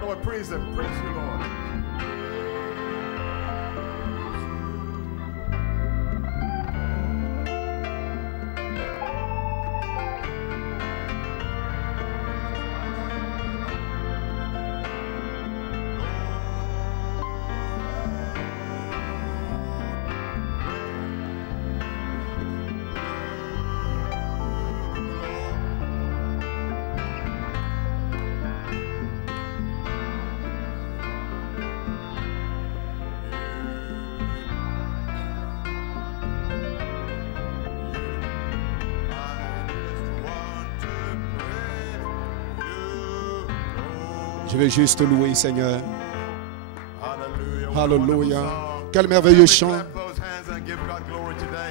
What do I praise Him? Praise you, Lord. Je vais juste louer, Seigneur. Alléluia. Quel merveilleux chant.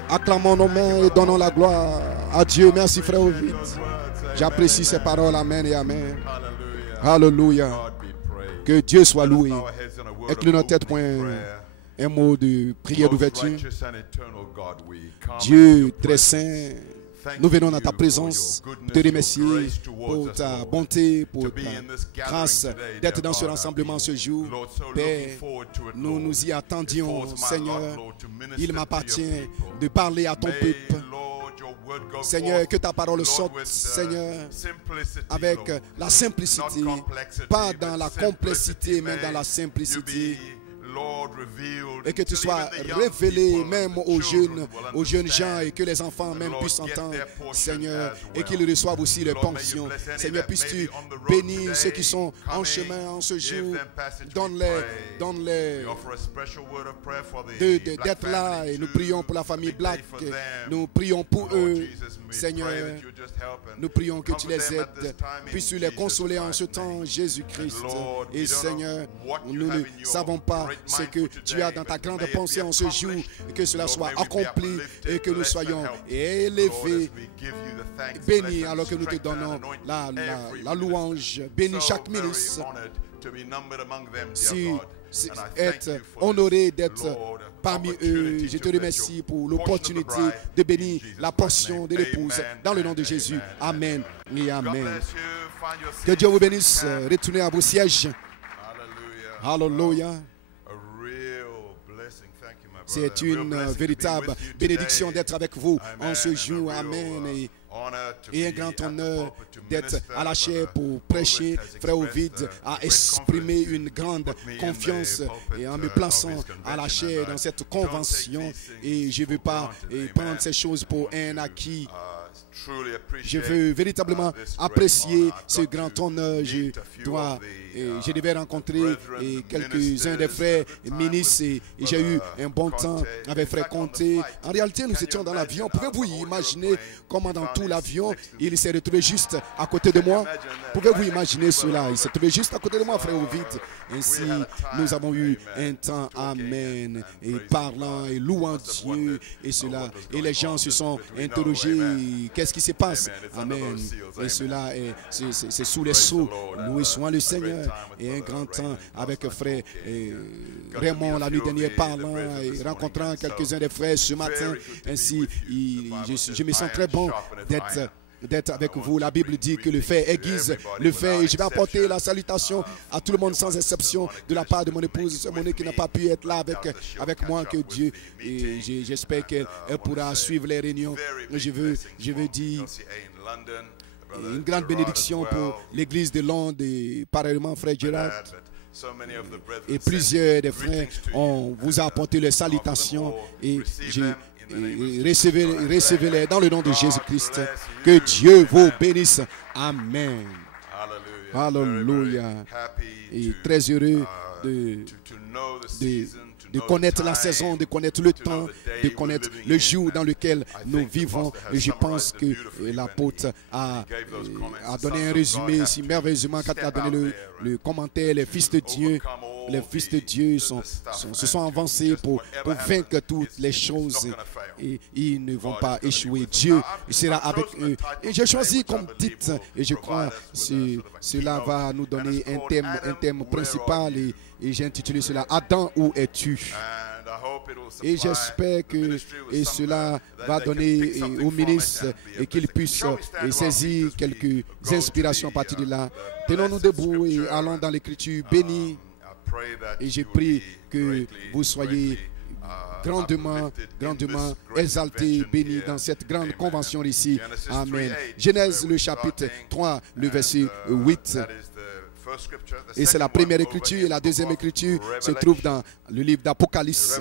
Acclamons nos mains et donnons la gloire à Dieu. Merci, frère Ovid. J'apprécie ces paroles. Amen et amen. Alléluia. Que Dieu soit loué. Inclinons nos têtes pour un mot de prière d'ouverture. Dieu très saint, nous venons dans ta présence pour te remercier pour ta bonté, pour ta grâce d'être dans ce rassemblement ce jour. Père, nous nous y attendions, Seigneur. Il m'appartient de parler à ton peuple. Seigneur, que ta parole sorte, Seigneur, avec la simplicité, pas dans la complexité, mais dans la simplicité. Et que tu sois révélé même aux jeunes gens et que les enfants même puissent entendre, Seigneur, et qu'ils reçoivent aussi les ponctions. Seigneur, puisses-tu bénir ceux qui sont en chemin en ce jour. Donne-les d'être là, et nous prions pour la famille Black. Nous prions pour eux, Seigneur. Nous prions que tu les aides. Puisses-tu les consoler en ce temps, Jésus-Christ. Et Seigneur, nous ne savons pas ce que tu as dans ta grande pensée en ce jour, et que cela soit accompli et que nous soyons élevés, bénis alors que nous te donnons la louange. Bénis chaque ministre, être honoré d'être parmi eux. Je te remercie pour l'opportunité de bénir la portion de l'épouse dans le nom de Jésus. Amen et amen. Que Dieu vous bénisse. Retournez à vos sièges. Alléluia. C'est une véritable bénédiction d'être avec vous en ce jour. Amen. Et un grand honneur d'être à la chair pour prêcher. Frère Ovid a exprimé une grande confiance et en me plaçant à la chair dans cette convention. Et je ne veux pas prendre ces choses pour un acquis. Je veux véritablement apprécier ce grand honneur. Je devais rencontrer quelques-uns des frères ministres et j'ai eu un bon temps avec frère Comté. En réalité, nous étions dans l'avion. Pouvez-vous imaginer comment dans tout l'avion, il s'est retrouvé juste à côté de moi? Pouvez-vous imaginer cela? Il s'est trouvé juste à côté de moi, frère Ovid. Ainsi, nous avons eu un temps, amen, et parlant et louant Dieu et cela. Et les gens se sont interrogés, qu'est-ce qui se passe? Amen. Et cela, c'est sous les sceaux. Nous soyons le Seigneur. Et un grand temps avec frère Raymond la nuit dernière parlant et rencontrant quelques-uns des frères ce matin. Ainsi, je me sens très bon d'être avec vous. La Bible dit que le fait aiguise le fait. Et je vais apporter la salutation à tout le monde sans exception de la part de mon épouse, Monique, qui n'a pas pu être là avec moi. Que Dieu, et j'espère qu'elle pourra suivre les réunions. Je veux dire une grande bénédiction pour l'église de Londres et pareillement frère Gérard. Et plusieurs des frères vous a apporté les salutations et recevez-les dans le nom de Jésus-Christ. Que Dieu vous bénisse. Amen. Alléluia. Et très heureux de connaître la saison, de connaître le temps, de connaître le jour dans lequel nous vivons. Et je pense que l'apôtre a donné un résumé si merveilleusement quand il a donné le commentaire. Les fils de Dieu se sont avancés pour vaincre toutes les choses et ils ne vont pas échouer. Dieu sera avec eux. Et j'ai choisi comme titre, et je crois que cela va nous donner un thème principal et j'ai intitulé cela « Adam, où es-tu » Et j'espère que cela va donner au ministre et qu'il puisse saisir quelques inspirations à partir de là. Tenons-nous debout et allons dans l'écriture bénie. Et je prie que vous soyez grandement exaltés, bénis dans cette grande convention ici. Amen. Genèse, le chapitre 3, le verset 8. Et c'est la première écriture. Et la deuxième écriture se trouve dans le livre d'Apocalypse.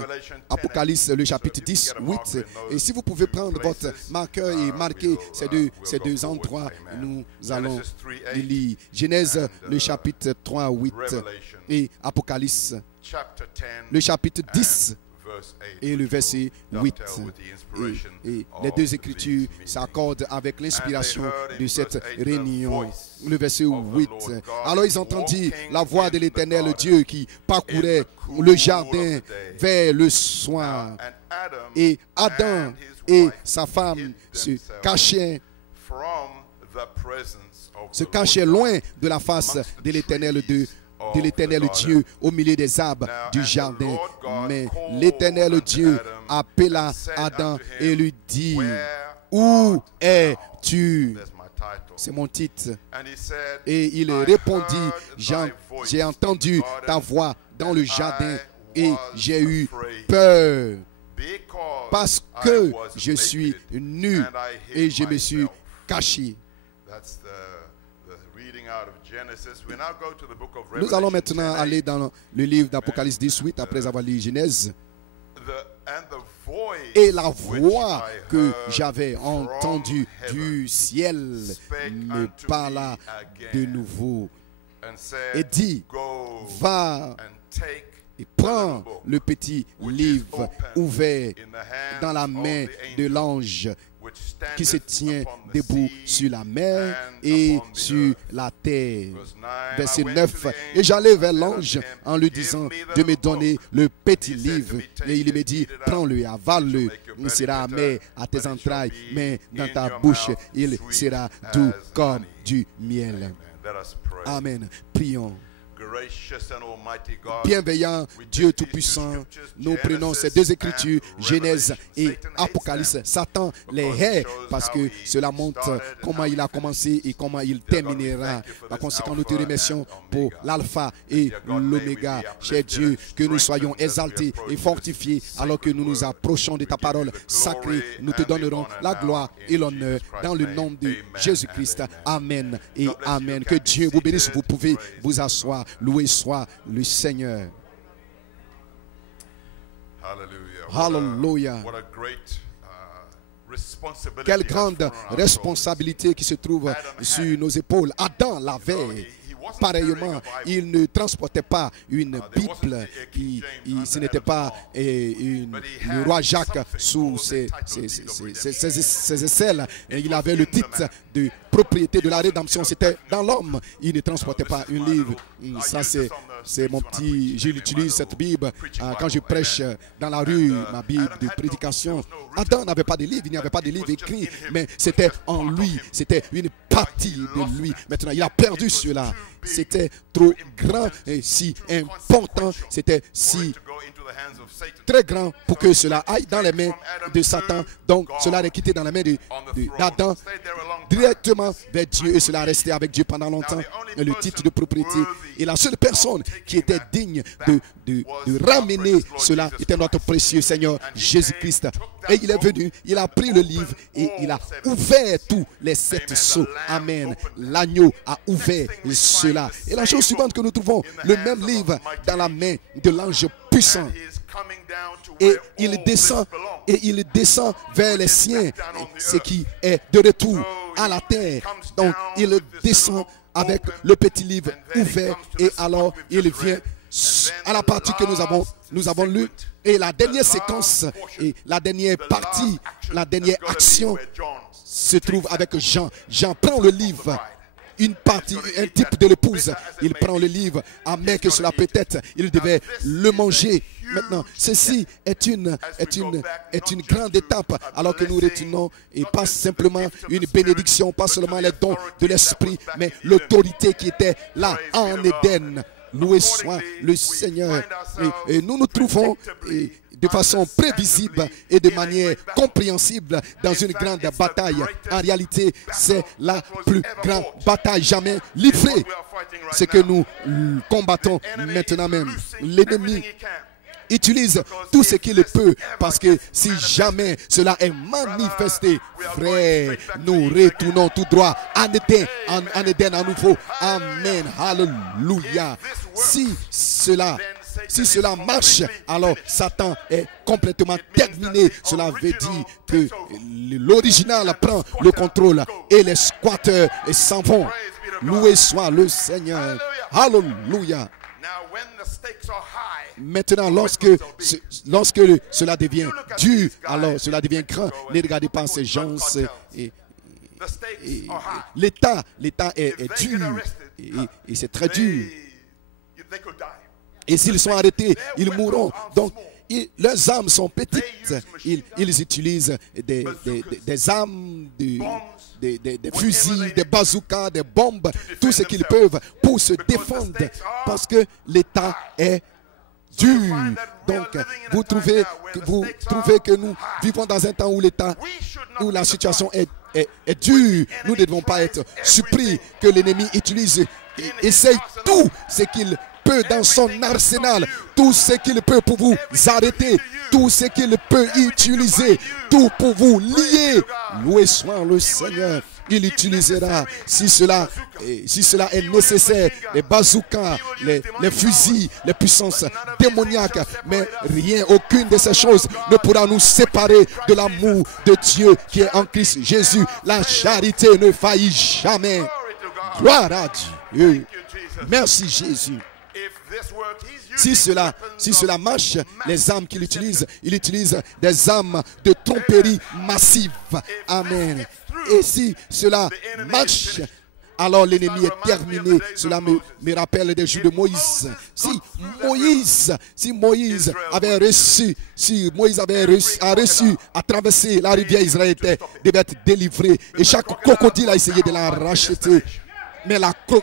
Apocalypse, le chapitre 10, 8. Et si vous pouvez prendre votre marqueur et marquer ces deux endroits, nous allons les lire. Genèse, le chapitre 3, 8. Et Apocalypse, le chapitre 10. Et le verset 8. Et les deux écritures s'accordent avec l'inspiration de cette réunion. Le verset 8. Alors ils entendirent la voix de l'Éternel Dieu qui parcourait le jardin vers le soir. Et Adam et sa femme se cachaient loin de la face de l'Éternel Dieu au milieu des arbres du jardin. Mais l'Éternel Dieu appela Adam et lui dit: où es-tu? C'est mon titre. Et il répondit: j'ai entendu ta voix dans le jardin et j'ai eu peur parce que je suis nu et je me suis caché. Nous allons maintenant aller dans le livre d'Apocalypse 18 après avoir lu Genèse. Et la voix que j'avais entendue du ciel me parla de nouveau et dit: va et prends le petit livre ouvert dans la main de l'ange qui se tient debout sur la mer et sur la terre. Verset 9. Et j'allai vers l'ange en lui disant de me donner le petit livre. Et il me dit: prends-le et avale-le. Il sera amer à tes entrailles, mais dans ta bouche, il sera doux comme du miel. Amen. Prions. Bienveillant Dieu Tout-Puissant, nous prenons ces deux écritures, Genèse et Apocalypse. Satan les hait parce que cela montre comment il a commencé et comment il terminera. Par conséquent, nous te remercions pour l'alpha et l'oméga. Cher Dieu, que nous soyons exaltés et fortifiés alors que nous nous approchons de ta parole sacrée. Nous te donnerons la gloire et l'honneur dans le nom de Jésus-Christ. Amen et Amen. Que Dieu vous bénisse. Vous pouvez vous asseoir. Loué soit le Seigneur. Hallelujah. Quelle grande responsabilité qui se trouve sur nos épaules. Adam l'avait. Pareillement, il ne transportait pas une Bible, ce n'était pas le roi Jacques sous ses aisselles. Et il avait le titre de propriété de la rédemption, c'était dans l'homme. Il ne transportait pas un livre. Ça, c'est mon petit... J'utilise cette Bible quand je prêche dans la rue, ma Bible de prédication. Adam n'avait pas de livre, il n'y avait pas de livre écrit, mais c'était en lui, c'était une partie de lui. Maintenant, il a perdu cela. C'était trop grand et si important, c'était si très grand pour que cela aille dans les mains de Satan. Donc, cela est quitté dans les mains d'Adam directement vers Dieu et cela restait avec Dieu pendant longtemps. Et le titre de propriété. Et la seule personne qui était digne de ramener cela était notre précieux Seigneur Jésus-Christ. Et il est venu, il a pris le livre et il a ouvert tous les 7 sceaux. Amen. L'agneau a ouvert cela. Et la chose suivante que nous trouvons, le même livre dans la main de l'ange puissant. Et il descend vers les siens, ce qui est de retour à la terre. Donc il descend avec le petit livre ouvert et alors il vient à la partie que nous avons lue et la dernière séquence et la dernière partie, la dernière action se trouve avec Jean. Jean prend le livre. Une partie, un type de l'épouse, il prend le livre, amen que cela peut être, il devait le manger. Maintenant, ceci est une grande étape alors que nous retenons et pas simplement une bénédiction, pas seulement les dons de l'esprit, mais l'autorité qui était là en Éden. Loué soit le Seigneur. Et nous nous trouvons de façon prévisible et de manière compréhensible dans une grande bataille. En réalité, c'est la plus grande bataille jamais livrée. Ce que nous combattons maintenant même. L'ennemi utilise tout ce qu'il peut, parce que si jamais cela est manifesté, frère, nous retournons tout droit en Éden à nouveau. Amen. Alléluia. Si cela marche, alors Satan est complètement terminé. Cela veut dire que l'original prend le contrôle et les squatteurs s'en vont. Loué soit le Seigneur. Alléluia. Maintenant, lorsque cela devient dur, alors cela devient grand. Ne regardez pas ces gens. L'État est dur. Et c'est très dur. Et s'ils sont arrêtés, ils mourront. Donc, leurs armes sont petites. Ils utilisent des armes, des fusils, des bazookas, des bombes, tout ce qu'ils peuvent pour se défendre. Parce que l'État est dur. Donc, vous trouvez que nous vivons dans un temps où la situation est dure. Nous ne devons pas être surpris que l'ennemi essaye tout ce qu'il peut dans son arsenal, tout ce qu'il peut pour vous arrêter, tout ce qu'il peut utiliser, tout pour vous lier. Loué soit le Seigneur. Il utilisera, si cela est nécessaire, les bazookas, les fusils, les puissances démoniaques. Mais rien, aucune de ces choses ne pourra nous séparer de l'amour de Dieu qui est en Christ Jésus. La charité ne faillit jamais. Gloire à Dieu. Merci Jésus. Si cela marche, les armes qu'il utilise, il utilise des armes de tromperie massive. Amen. Et si cela marche, alors l'ennemi est terminé. Cela me rappelle des jours de Moïse. Si Moïse avait reçu à traverser la rivière Israël, devait être délivré. Et chaque crocodile a essayé de la racheter. Mais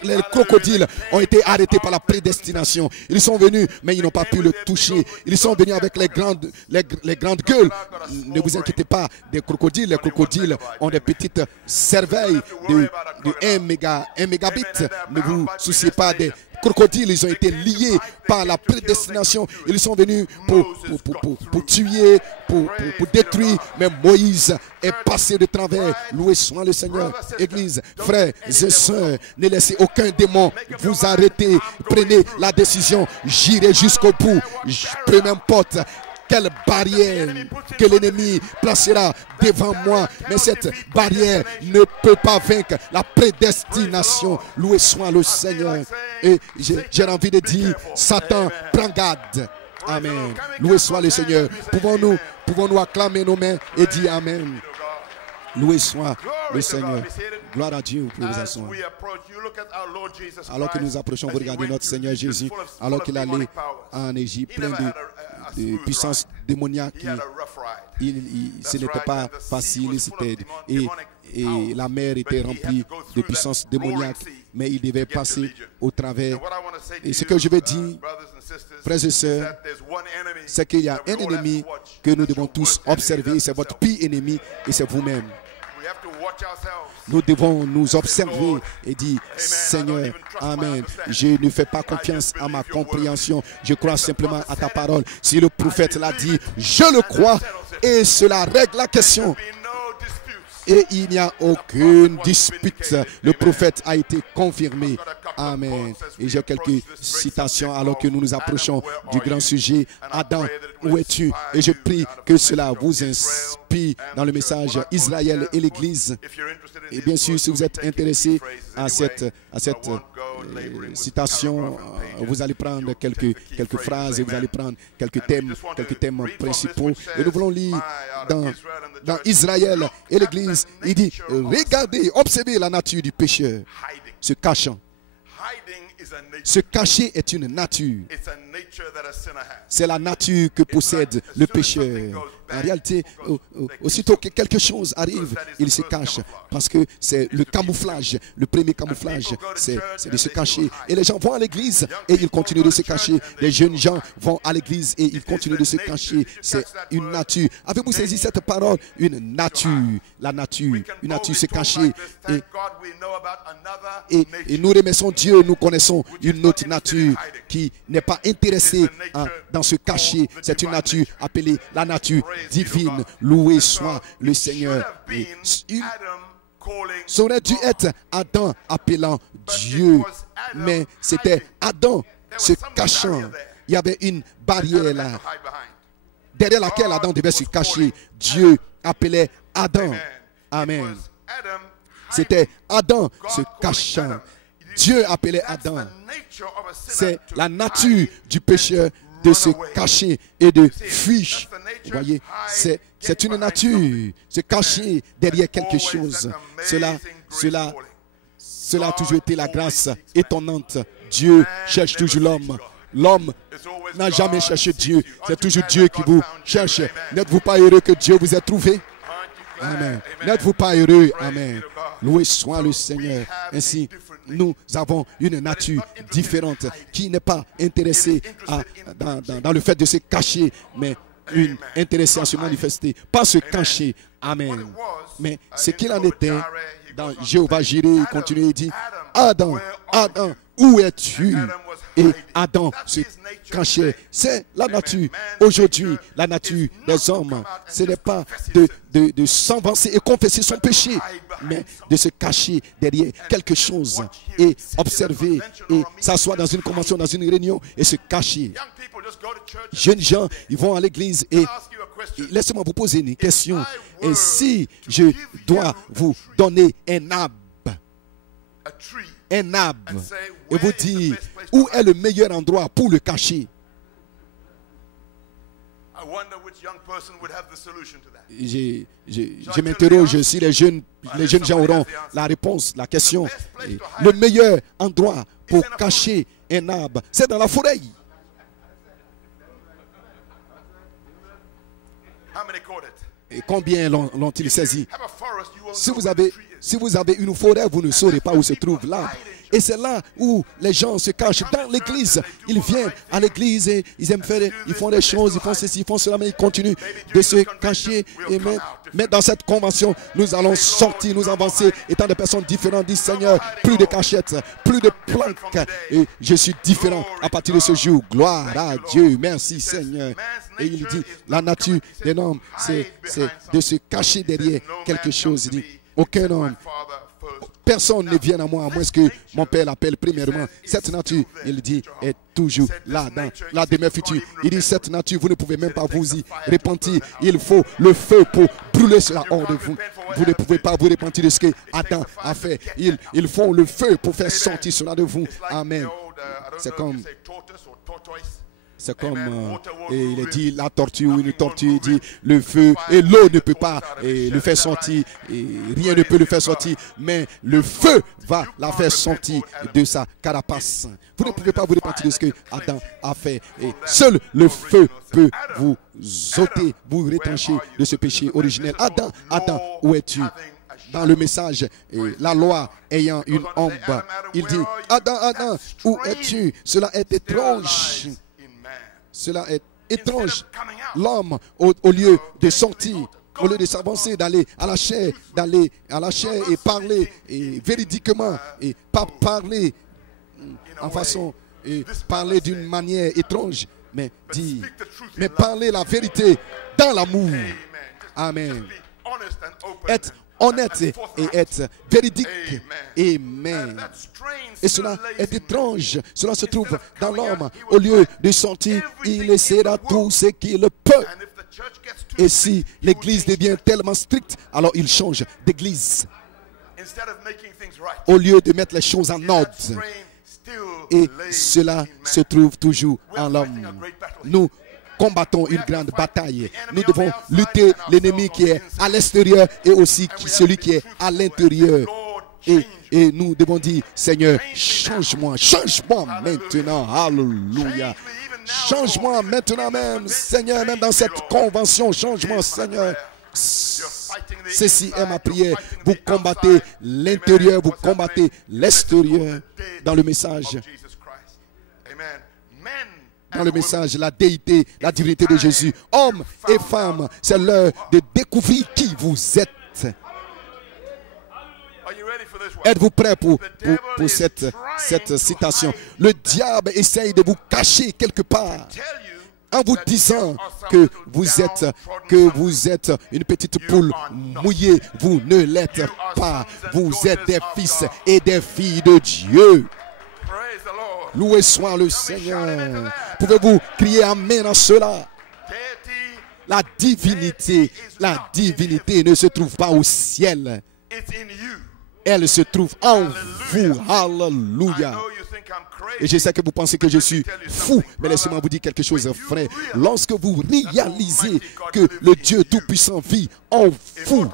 les crocodiles ont été arrêtés par la prédestination. Ils sont venus, mais ils n'ont pas pu le toucher. Ils sont venus avec les grandes gueules. Ne vous inquiétez pas des crocodiles. Les crocodiles ont des petites cerveilles de 1 mégabit. Ne vous souciez pas des crocodiles. Ils ont été liés par la prédestination. Ils sont venus pour tuer, pour détruire. Mais Moïse est passé de travers. Loué soit le Seigneur. Église, frères et sœurs, ne laissez aucun démon vous arrêter. Prenez la décision. J'irai jusqu'au bout. Peu m'importe quelle barrière que l'ennemi placera devant moi. Mais cette barrière ne peut pas vaincre la prédestination. Loué soit le Seigneur. Et j'ai envie de dire, Satan, prends garde. Amen. Loué soit le Seigneur. Pouvons-nous acclamer nos mains et dire Amen. Loué soit le Seigneur. Gloire à Dieu. Vous pouvez vous asseoir. Alors que nous approchons, vous regardez notre Seigneur Jésus, alors qu'il allait en Égypte plein de puissance démoniaque. Ce n'était pas facile. Et la mer était remplie de puissance démoniaque. Mais il devait passer au travers. Et ce que je veux dire, frères et sœurs, c'est qu'il y a un ennemi que nous devons tous observer. C'est votre pire ennemi et c'est vous-même. Nous devons nous observer et dire, Seigneur, Amen, je ne fais pas confiance à ma compréhension, je crois simplement à ta parole. Si le prophète l'a dit, je le crois et cela règle la question. Et il n'y a aucune dispute. Le prophète a été confirmé. Amen. Et j'ai quelques citations alors que nous nous approchons du grand sujet. Adam, où es-tu? Et je prie que cela vous inspire dans le message Israël et l'Église. Et bien sûr, si vous êtes intéressé à cette citation, vous allez prendre quelques phrases et vous allez prendre quelques thèmes principaux. Et nous voulons lire dans Israël et l'Église. Il dit, regardez, observez la nature du pécheur, se cachant. Se cacher est une nature. C'est la nature que possède le pécheur. En réalité, aussitôt que quelque chose arrive, il se cache. Parce que c'est le camouflage. Le premier camouflage, c'est de se cacher. Et les gens vont à l'église et ils continuent de se cacher. Les jeunes gens vont à l'église et ils continuent de se cacher. C'est une nature. Avez-vous saisi cette parole? Une nature. La nature. Une nature se cacher. Et nous remercions Dieu, nous connaissons une autre nature qui n'est pas intéressée dans ce cacher. C'est une nature appelée la nature divine. Loué soit le Seigneur. Ça aurait dû être Adam appelant Dieu, mais c'était Adam se cachant. Il y avait une barrière là, derrière laquelle Adam devait se cacher. Dieu appelait Adam. Amen. C'était Adam se cachant. Dieu appelait Adam. C'est la nature du pécheur de se cacher et de fuir. Vous voyez, c'est une nature, se cacher derrière quelque chose. Cela a toujours été la grâce étonnante. Dieu cherche toujours l'homme. L'homme n'a jamais cherché Dieu. C'est toujours Dieu qui vous cherche. N'êtes-vous pas heureux que Dieu vous ait trouvé? Amen. N'êtes-vous pas heureux? Amen. Loué soit le Seigneur. Ainsi, nous avons une nature différente qui n'est pas intéressée dans le fait de se cacher, mais une intéressée à se manifester, pas se cacher. Amen. Mais ce qu'il en était, dans Jéhovah Jireh, il continue et dit, Adam, Adam, où es-tu? Et Adam se cachait. C'est la nature. Aujourd'hui, la nature des hommes, ce n'est pas de s'avancer et confesser son péché, mais de se cacher derrière quelque chose et observer et s'asseoir dans une convention, dans une réunion et se cacher. Jeunes gens, ils vont à l'église et laissez-moi vous poser une question. Et si je dois vous donner un arbre, et vous dire où est le meilleur endroit pour le cacher, je m'interroge si les jeunes gens auront la réponse, la question. Et le meilleur endroit pour cacher un arbre, c'est dans la forêt. Et combien l'ont-ils saisi? Si vous avez une forêt, vous ne saurez pas où se trouve l'arbre. Et c'est là où les gens se cachent dans l'église. Ils viennent à l'église et ils aiment faire, ils font des choses, ils font ceci, ils font cela, mais ils continuent de se cacher. Et mais dans cette convention, nous allons sortir, nous avancer, étant des personnes différentes. Dit Seigneur, plus de cachettes, plus de planques. Et je suis différent à partir de ce jour. Gloire à Dieu. Merci Seigneur. Et il dit, la nature des hommes, c'est de se cacher derrière quelque chose. Il dit, aucun homme, personne ne vient à moi à moins que mon Père l'appelle premièrement. Cette nature, il dit, est toujours là dans la demeure future. Il dit, cette nature, vous ne pouvez même pas vous y repentir. Il faut le feu pour brûler cela hors de vous. Vous ne pouvez pas vous repentir de ce que Adam a fait. Il faut le feu pour faire sortir cela de vous. Amen. C'est comme, et il est dit, la tortue, une tortue dit, le feu, et l'eau ne peut pas le faire sortir, et rien ne peut le faire sortir, mais le feu va la faire sortir de sa carapace. Vous ne pouvez pas vous repentir de ce que Adam a fait. Et seul le feu peut vous ôter, vous retrancher de ce péché originel. Adam, Adam, où es-tu? Dans le message, la loi ayant une ombre, il dit, Adam, Adam, où es-tu? Cela est étrange. Cela est étrange. L'homme, au lieu de sortir, au lieu de s'avancer, d'aller à la chair, et parler et véridiquement, et pas parler en façon, et parler d'une manière étrange, mais dire, mais parler la vérité dans l'amour. Amen. Être honnête et être véridique. Amen. Et cela est étrange. Cela se trouve dans l'homme. Au lieu de sortir, il essaiera tout ce qu'il peut. Et si l'église devient tellement stricte, alors il change d'église. Au lieu de mettre les choses en ordre. Et cela se trouve toujours en l'homme. Nous combattons une grande bataille. Nous devons lutter l'ennemi qui est à l'extérieur et aussi celui qui est à l'intérieur. Et nous devons dire, Seigneur, change-moi maintenant. Alléluia. Change-moi maintenant même, Seigneur, même dans cette convention. Change-moi, Seigneur. Ceci est ma prière. Vous combattez l'intérieur, vous combattez l'extérieur dans le message. Dans le message, la déité, la divinité de Jésus. Hommes et femmes, c'est l'heure de découvrir qui vous êtes. Êtes-vous prêts pour cette citation? Le diable essaye de vous cacher quelque part en vous disant que vous êtes une petite poule mouillée. Vous ne l'êtes pas. Vous êtes des fils et des filles de Dieu. Loué soit le Seigneur. Pouvez-vous crier Amen à cela? La divinité ne se trouve pas au ciel. Elle se trouve en vous. Alléluia. Et je sais que vous pensez que je suis fou, mais laissez-moi vous dire quelque chose, frère. Lorsque vous réalisez que le Dieu Tout-Puissant vit en vous,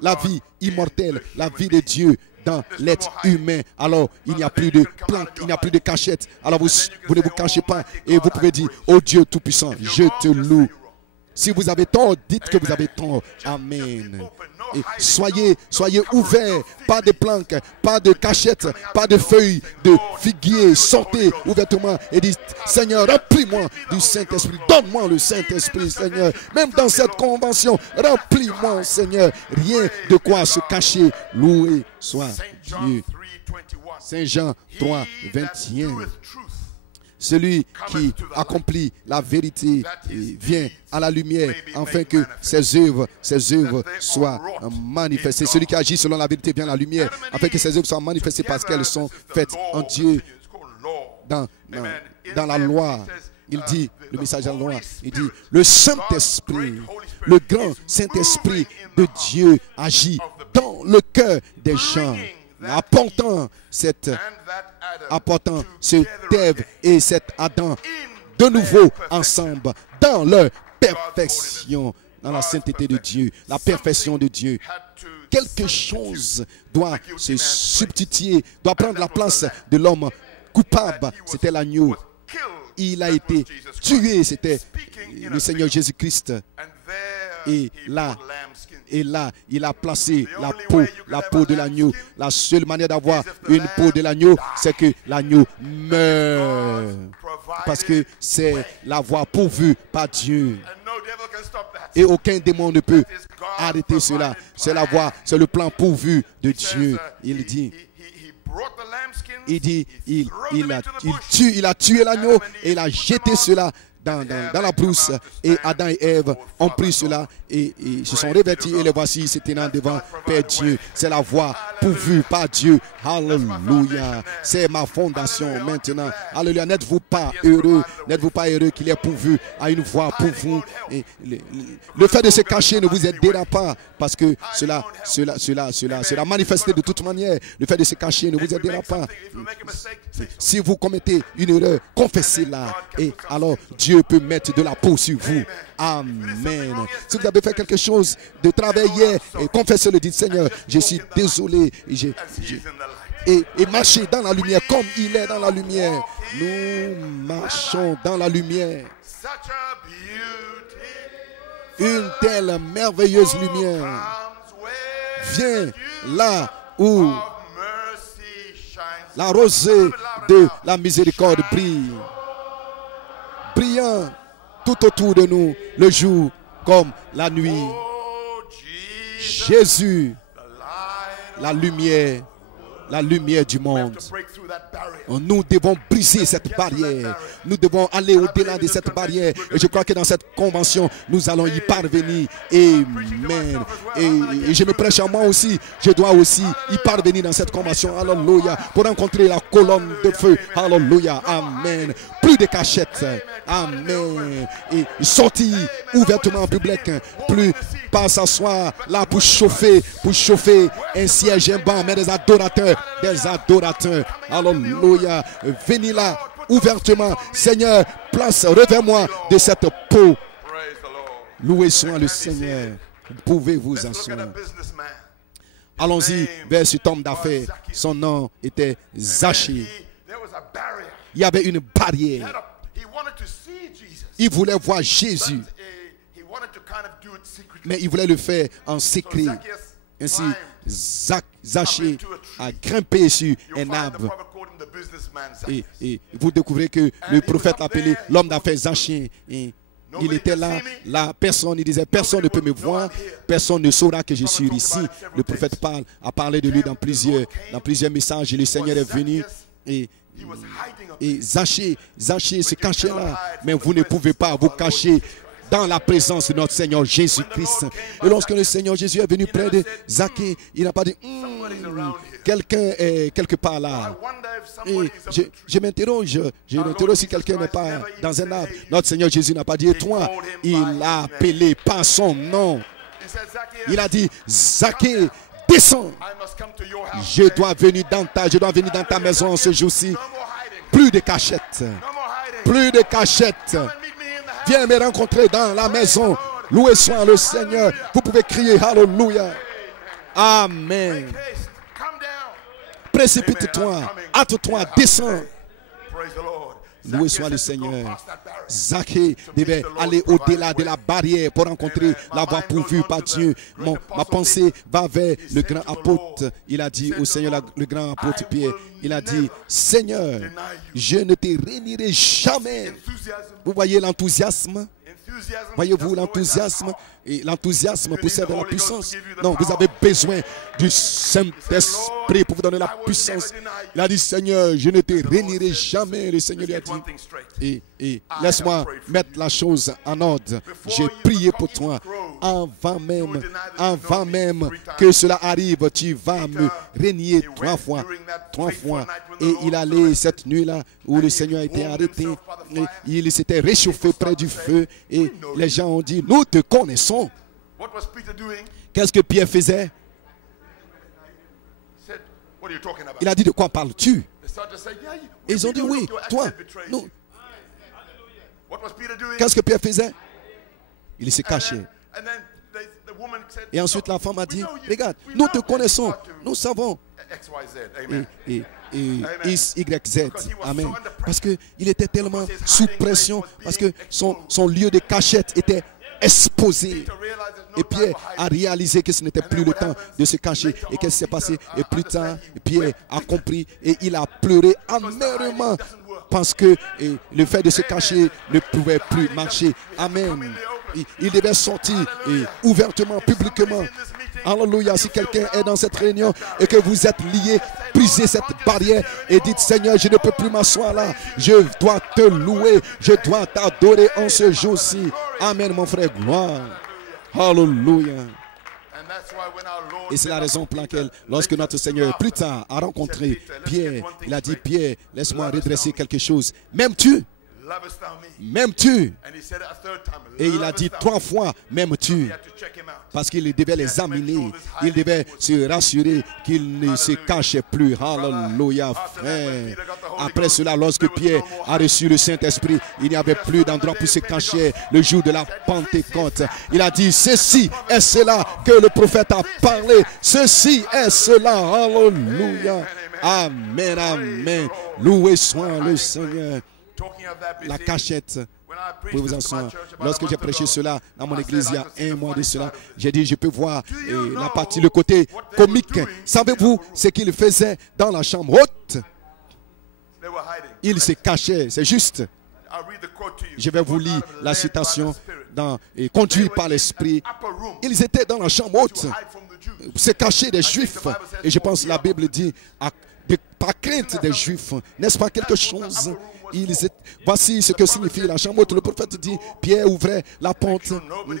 la vie immortelle, la vie de Dieu dans l'être humain, alors il n'y a plus de planque, il n'y a plus de cachette. Alors vous ne vous cachez pas et vous pouvez dire, oh Dieu Tout-Puissant, je te loue. Si vous avez tort, dites que vous avez tort. Amen. Et soyez ouverts, pas de planques, pas de cachettes, pas de feuilles de figuier. Sortez ouvertement et dites, Seigneur, remplis-moi du Saint-Esprit. Donne-moi le Saint-Esprit, Seigneur. Même dans cette convention, remplis-moi, Seigneur. Rien de quoi se cacher. Loué soit Dieu. Saint Jean 3, 21. Celui qui accomplit la vérité vient à la lumière afin que ses œuvres soient manifestées. Celui qui agit selon la vérité vient à la lumière afin que ses œuvres soient manifestées parce qu'elles sont faites en Dieu. Dans la loi, il dit, le message de la loi, il dit, le Saint-Esprit, le grand Saint-Esprit de Dieu agit dans le cœur des gens, apportant cet Ève et cet Adam de nouveau ensemble dans leur perfection, dans la sainteté de Dieu, la perfection de Dieu. Quelque chose doit se substituer, doit prendre la place de l'homme coupable. C'était l'agneau. Il a été tué, c'était le Seigneur Jésus-Christ. Et là, il a placé la peau de l'agneau. La seule manière d'avoir une peau de l'agneau, c'est que l'agneau meurt. Parce que c'est la voie pourvue par Dieu. Et aucun démon ne peut arrêter cela. C'est la voie, c'est le plan pourvu de Dieu. Il dit, il a tué l'agneau et il a jeté cela dans la brousse, et Adam et Ève ont pris cela et se sont revêtis et les voici se tenant devant Père Dieu. C'est la voie pourvue par Dieu. Alléluia. C'est ma fondation maintenant. Alléluia. N'êtes-vous pas heureux? N'êtes-vous pas heureux qu'il est pourvu à une voie pour vous? Et le fait de se cacher ne vous aidera pas parce que cela sera manifesté de toute manière. Le fait de se cacher ne vous aidera pas. Si vous commettez une erreur, confessez-la et alors Dieu peut mettre de la peau sur vous. Amen. Si vous avez fait quelque chose de travers hier, confessez-le, dites Seigneur, je suis désolé. Et marchez dans la lumière comme il est dans la lumière. Nous marchons dans la lumière. Une telle merveilleuse lumière vient là où la rosée de la miséricorde brille. Brillant tout autour de nous, le jour comme la nuit. Jésus, la lumière du monde. Nous devons briser cette barrière. Nous devons aller au-delà de cette barrière. Et je crois que dans cette convention, nous allons y parvenir. Amen. Et je me prêche à moi aussi. Je dois aussi y parvenir dans cette convention. Alléluia. Pour rencontrer la colonne de feu. Alléluia. Amen. Plus de cachettes. Amen. Et sortir ouvertement en public. Plus pas s'asseoir là pour chauffer un siège, un banc, mais des adorateurs. Alléluia. Venez là ouvertement. Seigneur, revers-moi de cette peau. Loué soit le Seigneur. Vous pouvez vous asseoir. Allons-y vers cet homme d'affaires. Son nom était Zachée. il y avait une barrière. Il voulait voir Jésus, mais il voulait le faire en secret. Ainsi, Zachée a grimpé sur un arbre. Et vous découvrez que le prophète appelé l'homme d'affaires Zachée. Il était là, personne, il disait, personne ne peut me voir, personne ne saura que je suis ici. Le prophète a parlé de lui dans plusieurs messages, et le Seigneur est venu. Et Zachée se cachait là, mais vous ne pouvez pas vous cacher dans la présence de notre Seigneur Jésus-Christ. Et lorsque le Seigneur Jésus est venu près de Zachée, il n'a pas dit, quelqu'un est quelque part là. Et je m'interroge si quelqu'un n'est pas dans un arbre. Notre Seigneur Jésus n'a pas dit, et toi, il l'a appelé par son nom. Il a dit, Zachée, descends. Je dois venir dans ta maison ce jour-ci. Plus de cachette. Plus de cachette. Viens me rencontrer dans la maison. Loué soit le Seigneur. Vous pouvez crier Alléluia. Amen. Précipite-toi. Hâte-toi. Descends. Loué soit le Seigneur. Zachée devait aller au-delà de la barrière pour rencontrer la voie pourvue par Dieu. Ma pensée va vers le grand apôtre. Il a dit au Seigneur, le grand apôtre Pierre, il a dit, Seigneur, je ne te réunirai jamais. Vous voyez l'enthousiasme? Voyez-vous l'enthousiasme? Et l'enthousiasme possède la puissance. Non, vous avez besoin du Saint-Esprit pour vous donner la puissance. Il a dit, Seigneur, je ne te réunirai jamais. Le Seigneur lui a dit, et laisse-moi mettre la chose en ordre. J'ai prié pour toi. Avant même que cela arrive, tu vas me régner 3 fois. 3 fois. Et il allait cette nuit-là où le Seigneur a été arrêté. Et il s'était réchauffé près du feu. Et les gens ont dit, nous te connaissons. Qu'est-ce que Pierre faisait? Il a dit, de quoi parles-tu? Et ils ont dit, oui, toi, nous. Qu'est-ce que Pierre faisait? Il s'est caché. Et ensuite la femme a dit, regarde, nous te connaissons, nous savons. Et X, Y, Z. Amen. Parce qu'il était tellement sous pression, parce que son lieu de cachette était exposé. Et Pierre a réalisé que ce n'était plus le temps de se cacher. Et qu'est-ce qui s'est passé? Et plus tard, Pierre a compris et il a pleuré amèrement parce que le fait de se cacher ne pouvait plus marcher. Amen. Il devait sortir ouvertement, publiquement. Alléluia. Si quelqu'un est dans cette réunion et que vous êtes lié, brisez cette barrière et dites, Seigneur, je ne peux plus m'asseoir là. Je dois te louer. Je dois t'adorer en ce jour-ci. Amen, mon frère. Gloire. Alléluia. Et c'est la raison pour laquelle, lorsque notre Seigneur, plus tard, a rencontré Pierre, il a dit, Pierre, laisse-moi redresser quelque chose. M'aimes-tu? M'aimes-tu? Et il a dit 3 fois, m'aimes-tu? Parce qu'il devait les examiner. Il devait se rassurer qu'il ne se cachait plus. Alléluia, frère. Après cela, lorsque Pierre a reçu le Saint-Esprit, il n'y avait plus d'endroit pour se cacher le jour de la Pentecôte. Il a dit, ceci est cela que le prophète a parlé. Ceci est cela. Alléluia. Amen, amen. Loué soit le Seigneur. La cachette. Pour vous en sortir. Lorsque j'ai prêché cela dans mon église il y a 1 mois de cela, j'ai dit, je peux voir la partie, le côté comique. Savez-vous ce qu'il faisait dans la chambre haute? Il se cachait, c'est juste. Je vais vous lire la citation dans Conduit par l'Esprit. Ils étaient dans la chambre haute, se cacher des Juifs. Et je pense que la Bible dit, par crainte des Juifs, n'est-ce pas quelque chose? Voici ce que signifie la chambre haute. Le prophète dit, Pierre ouvrait la porte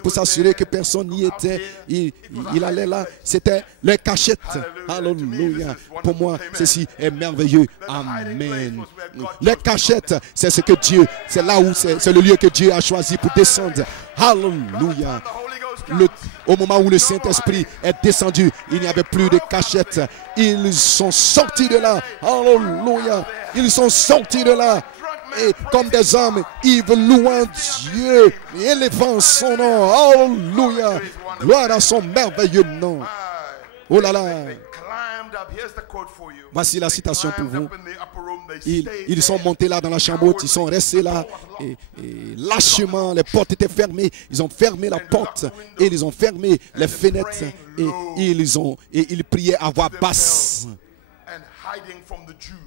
pour s'assurer que personne n'y était. Il allait là. C'était leur cachette. Alléluia. Pour moi, ceci est merveilleux. Amen. Les cachettes, c'est ce que Dieu, c'est là où c'est le lieu que Dieu a choisi pour descendre. Alléluia. Au moment où le Saint-Esprit est descendu, il n'y avait plus de cachette. Ils sont sortis de là. Alléluia. Ils sont sortis de là. Et comme des hommes, ils louant Dieu et élevant son nom. Alléluia. Gloire à son merveilleux nom. Oh là là. Voici la citation pour vous. Ils sont montés là dans la chambre haute, ils sont restés là et lâchement, les portes étaient fermées. Ils ont fermé la porte et ils ont fermé les fenêtres et ils priaient à voix basse.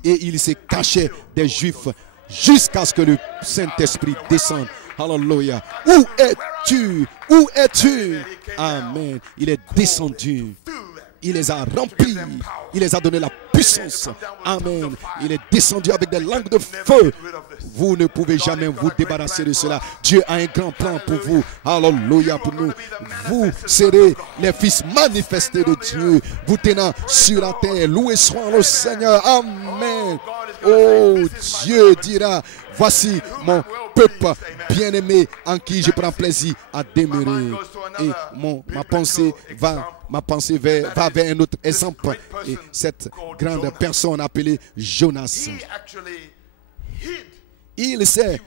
Et ils se cachaient des Juifs jusqu'à ce que le Saint-Esprit descende. Alléluia. Où es-tu? Où es-tu? Amen. Il est descendu. Il les a remplis. Il les a donné la puissance. Amen. Il est descendu avec des langues de feu. Vous ne pouvez jamais vous débarrasser de cela. Dieu a un grand plan pour vous. Alléluia pour nous. Vous serez les fils manifestés de Dieu. Vous tenant sur la terre. Loué soit le Seigneur. Amen. Oh, Dieu dira, voici mon peuple bien-aimé en qui je prends plaisir à demeurer. Et ma pensée va vers un autre exemple. Et cette grande personne appelée Jonas. Il s'est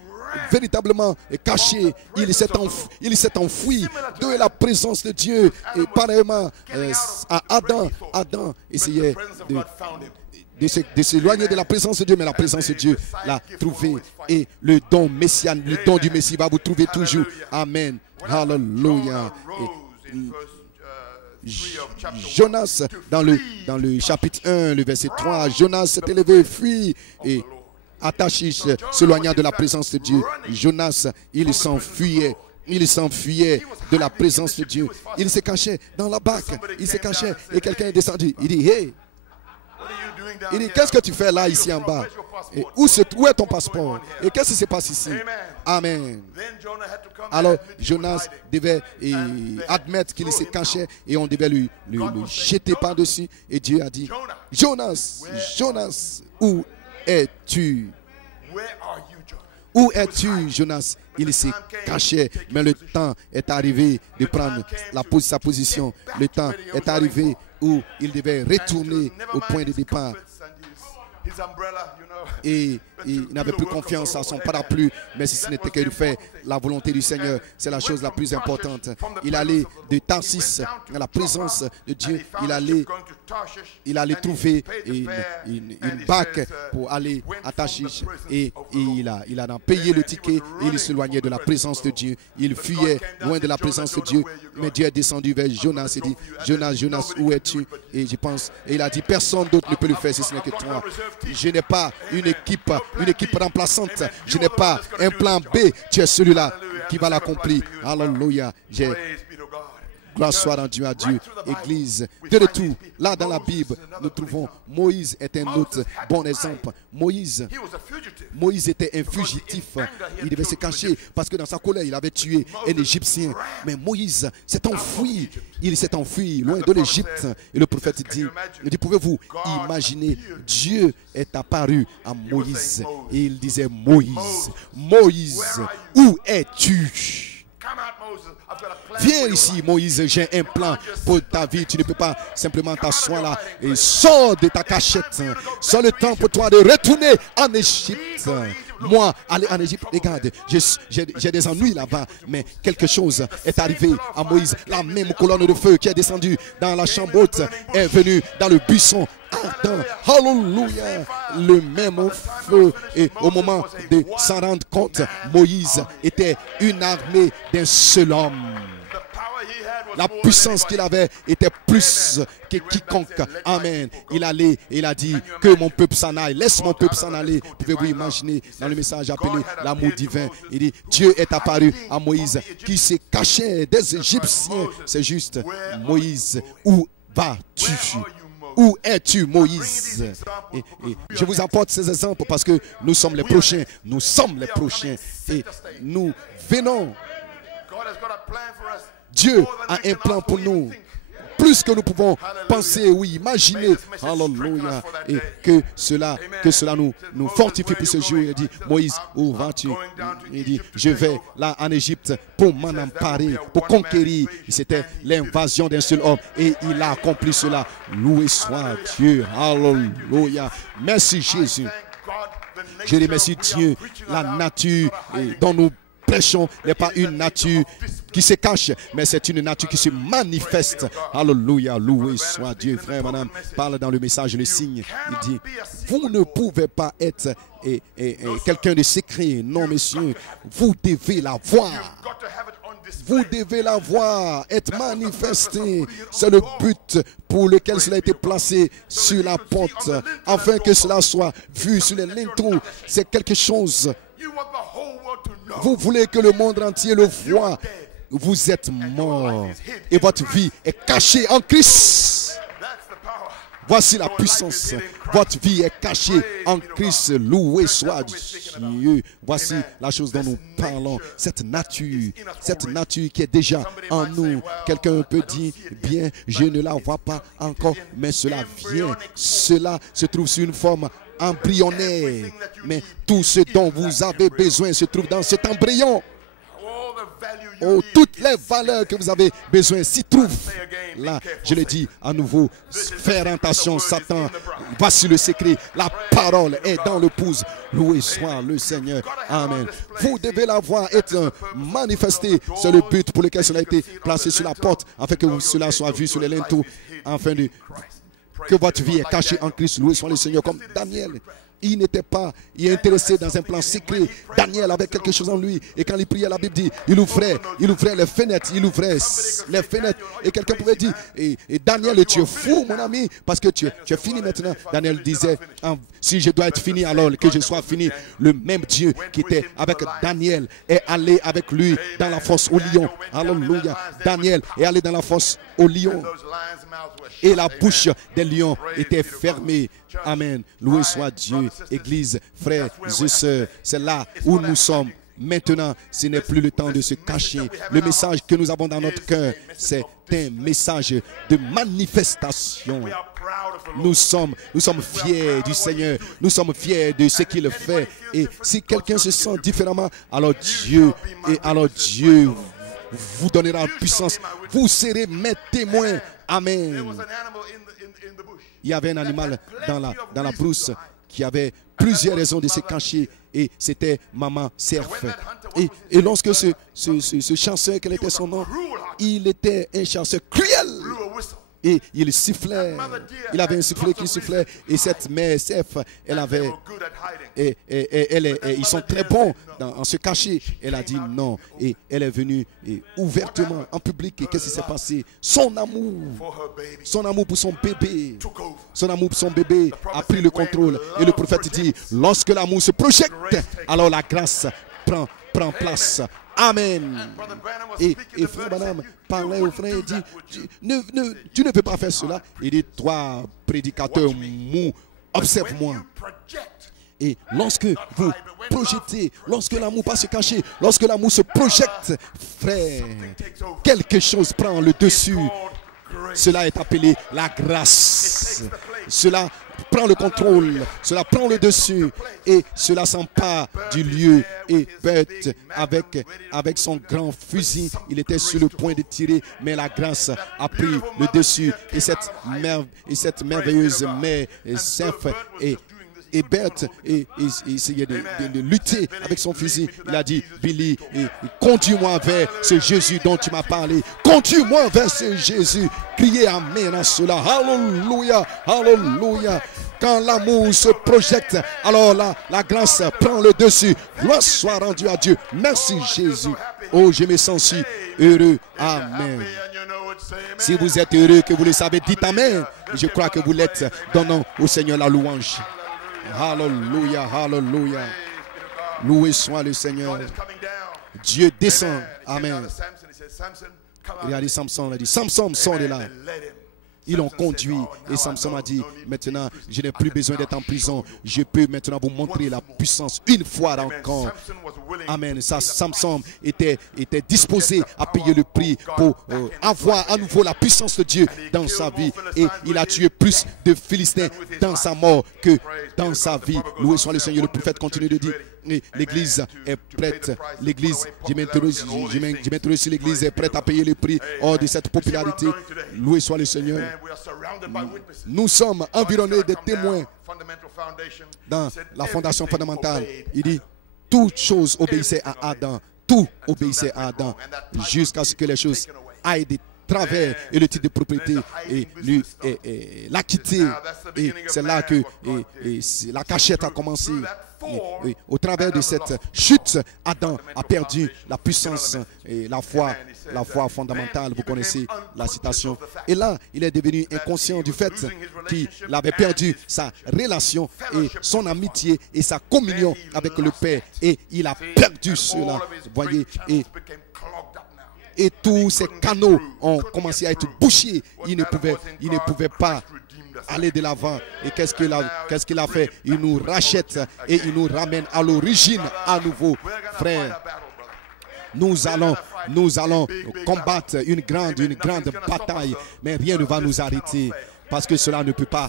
véritablement caché, il s'est enfoui de la présence de Dieu. Et pareillement à Adam essayait de s'éloigner de la présence de Dieu, mais la présence de Dieu l'a trouvé. Et le don messianique, le don du Messie va vous trouver toujours. Amen. Hallelujah. Jonas, dans le chapitre 1, le verset 3, Jonas s'est élevé, fuit, et Tarshish s'éloigna de la présence de Dieu. Jonas, il s'enfuyait de la présence de Dieu. Il se cachait dans la barque, il se cachait, et quelqu'un est descendu. Il dit, hey, il dit, qu'est-ce que tu fais là, ici en bas? Et où est ton passeport? Et qu'est-ce qui se passe ici? Amen. Alors, Jonas devait admettre qu'il se cachait et on devait lui jeter par-dessus. Et Dieu a dit, Jonas, où es-tu? Où es-tu, Jonas? Il se cachait, mais le temps est arrivé de prendre sa position. Le temps est arrivé où il devait retourner au point de départ. Et il n'avait plus confiance à son parapluie, mais si ce n'était que de faire la volonté du Seigneur, c'est la chose la plus importante. Il allait de Tarsis à la présence de Dieu, il allait trouver une barque pour aller à Tarshish et il a payé le ticket et il s'éloignait de la présence de Dieu. Il fuyait loin de la présence de Dieu, mais Dieu est descendu vers Jonas et dit, Jonas, où es-tu? Et je pense, et il a dit, personne d'autre ne peut le faire si ce n'est que toi. Je n'ai pas une équipe remplaçante. Je n'ai pas un plan B. Tu es celui-là qui va l'accomplir. Alléluia. Gloire soit rendue à Dieu. Église, de retour, là dans la Bible, nous trouvons Moïse est un autre bon exemple. Moïse était un fugitif. Il devait se cacher parce que dans sa colère, il avait tué un Égyptien. Mais Moïse s'est enfui. Il s'est enfui loin de l'Égypte. Et le prophète dit, pouvez-vous imaginer, Dieu est apparu à Moïse. Et il disait, Moïse, où es-tu? Viens ici, Moïse, j'ai un plan pour ta vie. Tu ne peux pas simplement t'asseoir là et sors de ta cachette. C'est le temps pour toi de retourner en Égypte. Moi, aller en Égypte, regarde, j'ai des ennuis là-bas, mais quelque chose est arrivé à Moïse. La même colonne de feu qui est descendue dans la chambre haute est venue dans le buisson ardent. Alléluia, le même feu. Et au moment de s'en rendre compte, Moïse était une armée d'un seul homme. La puissance qu'il avait était plus que quiconque. Amen. Il allait et il a dit que mon peuple s'en aille. Laisse mon peuple s'en aller. Pouvez-vous imaginer dans le message appelé l'amour divin? Il dit, Dieu est apparu à Moïse qui se cachait des Égyptiens. C'est juste, Moïse, où vas-tu? Où es-tu, Moïse? Et je vous apporte ces exemples parce que nous sommes les prochains. Nous sommes les prochains. Et nous venons. Dieu a un plan pour nous. Plus que nous pouvons penser, oui, imaginer. Alléluia. Et que cela nous fortifie pour ce jour. Il dit, Moïse, où vas-tu? Il dit, je vais là en Égypte pour m'en emparer, pour conquérir. C'était l'invasion d'un seul homme. Et il a accompli cela. Loué soit Dieu. Alléluia. Merci Jésus. Je remercie Dieu, la nature dont nous prêchons n'est pas une nature qui se cache, mais c'est une nature qui se manifeste. Alléluia, loué soit Dieu. Frère, madame, parle dans le message, le signe. Il dit, vous ne pouvez pas être quelqu'un de secret. Non, messieurs, vous devez la voir. Vous devez la voir, être manifesté. C'est le but pour lequel cela a été placé sur la porte, afin que cela soit vu sur les linteaux. C'est quelque chose. Vous voulez que le monde entier le voie. Vous êtes mort et votre vie est cachée en Christ. Voici la puissance. Votre vie est cachée en Christ. Loué soit Dieu. Voici la chose dont nous parlons. Cette nature qui est déjà en nous. Quelqu'un peut dire, bien, je ne la vois pas encore, mais cela vient. Cela se trouve sur une forme embryonnaire. Mais tout ce dont vous avez besoin se trouve dans cet embryon. Oh, toutes les valeurs que vous avez besoin s'y trouvent. Là, je le dis à nouveau, faire attention, Satan. Voici le secret. La parole est dans le pouce. Loué soit le Seigneur. Amen. Vous devez la voir être manifestée. C'est le but pour lequel cela a été placé sur la porte, afin que cela soit vu sur les linteaux, afin que votre vie est cachée en Christ. Loué soit le Seigneur, comme Daniel. Il n'était pas intéressé dans un plan secret. Daniel avait quelque chose en lui. Et quand il priait, la Bible dit, il ouvrait les fenêtres. Il ouvrait les fenêtres. Et quelqu'un pouvait dire, et Daniel, tu es fou, mon ami, parce que tu es fini maintenant. Daniel disait, si je dois être fini, alors que je sois fini. Le même Dieu qui était avec Daniel est allé avec lui dans la fosse au lion. Alléluia. Daniel est allé dans la fosse au lion. Et la bouche des lions était fermée. Amen. Loué soit Dieu. Église, frères et sœurs, c'est là où nous sommes. Maintenant, ce n'est plus le temps de se cacher. Le message que nous avons dans notre cœur, c'est un message de manifestation. Nous sommes fiers du Seigneur. Nous sommes fiers de ce qu'il fait. Et si quelqu'un se sent différemment, alors Dieu vous donnera puissance. Vous serez mes témoins. Amen. Il y avait un animal dans la brousse qui avait plusieurs raisons de se cacher, et c'était maman cerf. Et lorsque ce chasseur, quel était son nom, il était un chasseur cruel. Et il sifflait. Il avait un sifflet qui sifflait. Et cette mère cerf, elle avait... ils sont très bons en se cacher. Elle a dit non. Et elle est venue ouvertement en public. Et qu'est-ce qui s'est passé? Son amour pour son bébé. Son amour pour son bébé a pris le contrôle. Et le prophète dit, lorsque l'amour se projette, alors la grâce prend place. Amen. Et frère Branham parlait au frère et dit, tu ne peux pas faire cela. Il dit, toi, prédicateur mou, observe-moi. Et lorsque vous projetez, lorsque l'amour pas se cacher, lorsque l'amour se projette, frère, quelque chose prend le dessus. Cela est appelé la grâce. Cela prend le contrôle, cela prend le dessus, et cela s'empare du lieu. Et Beth, avec son grand fusil, il était sur le point de tirer, mais la grâce a pris le dessus. Et cette merveilleuse mère, Seth, et Beth essayait de lutter avec son fusil. Il a dit, Billy, conduis-moi vers ce Jésus dont tu m'as parlé. Conduis-moi vers ce Jésus. Criez Amen à cela. Alléluia, alléluia. Quand l'amour se projette, alors la grâce prend le dessus. Gloire soit rendue à Dieu. Merci Jésus. Oh, je me sens si heureux. Amen. Si vous êtes heureux, que vous le savez, dites Amen. Je crois que vous l'êtes. Donnons au Seigneur la louange. Alléluia, alléluia. Loué soit le Seigneur. Dieu descend. Amen. Il a dit Samson, il a dit Samson, sors de là. Ils l'ont conduit et Samson a dit, maintenant, je n'ai plus besoin d'être en prison. Je peux maintenant vous montrer la puissance une fois encore. Amen. Samson était disposé à payer le prix pour avoir à nouveau la puissance de Dieu dans sa vie. Et il a tué plus de Philistins dans sa mort que dans sa vie. Loué soit le Seigneur. Le prophète continue de dire, l'église est prête. L'église, je m'introduis sur l'église, est prête à payer le prix hors de cette popularité. Loué soit le Seigneur. Nous sommes environnés de témoins dans la fondation fondamentale. Il dit, toute chose obéissait à Adam. tout obéissait à Adam jusqu'à ce que les choses aillent de travers et le titre de propriété et l'a quitté. Et c'est là que la cachette a commencé. Et au travers de cette chute, Adam a perdu la puissance et la foi fondamentale. Vous connaissez la citation. Et là, il est devenu inconscient du fait qu'il avait perdu sa relation et son amitié et sa communion avec le Père. Et il a perdu cela. Vous voyez, et tous ces canaux ont commencé à être bouchés. Il ne pouvait pas aller de l'avant. Et qu'est-ce qu'il a fait? Il nous rachète et il nous ramène à l'origine à nouveau. Frère, nous allons combattre une grande bataille, mais rien ne va nous arrêter. Parce que cela ne peut pas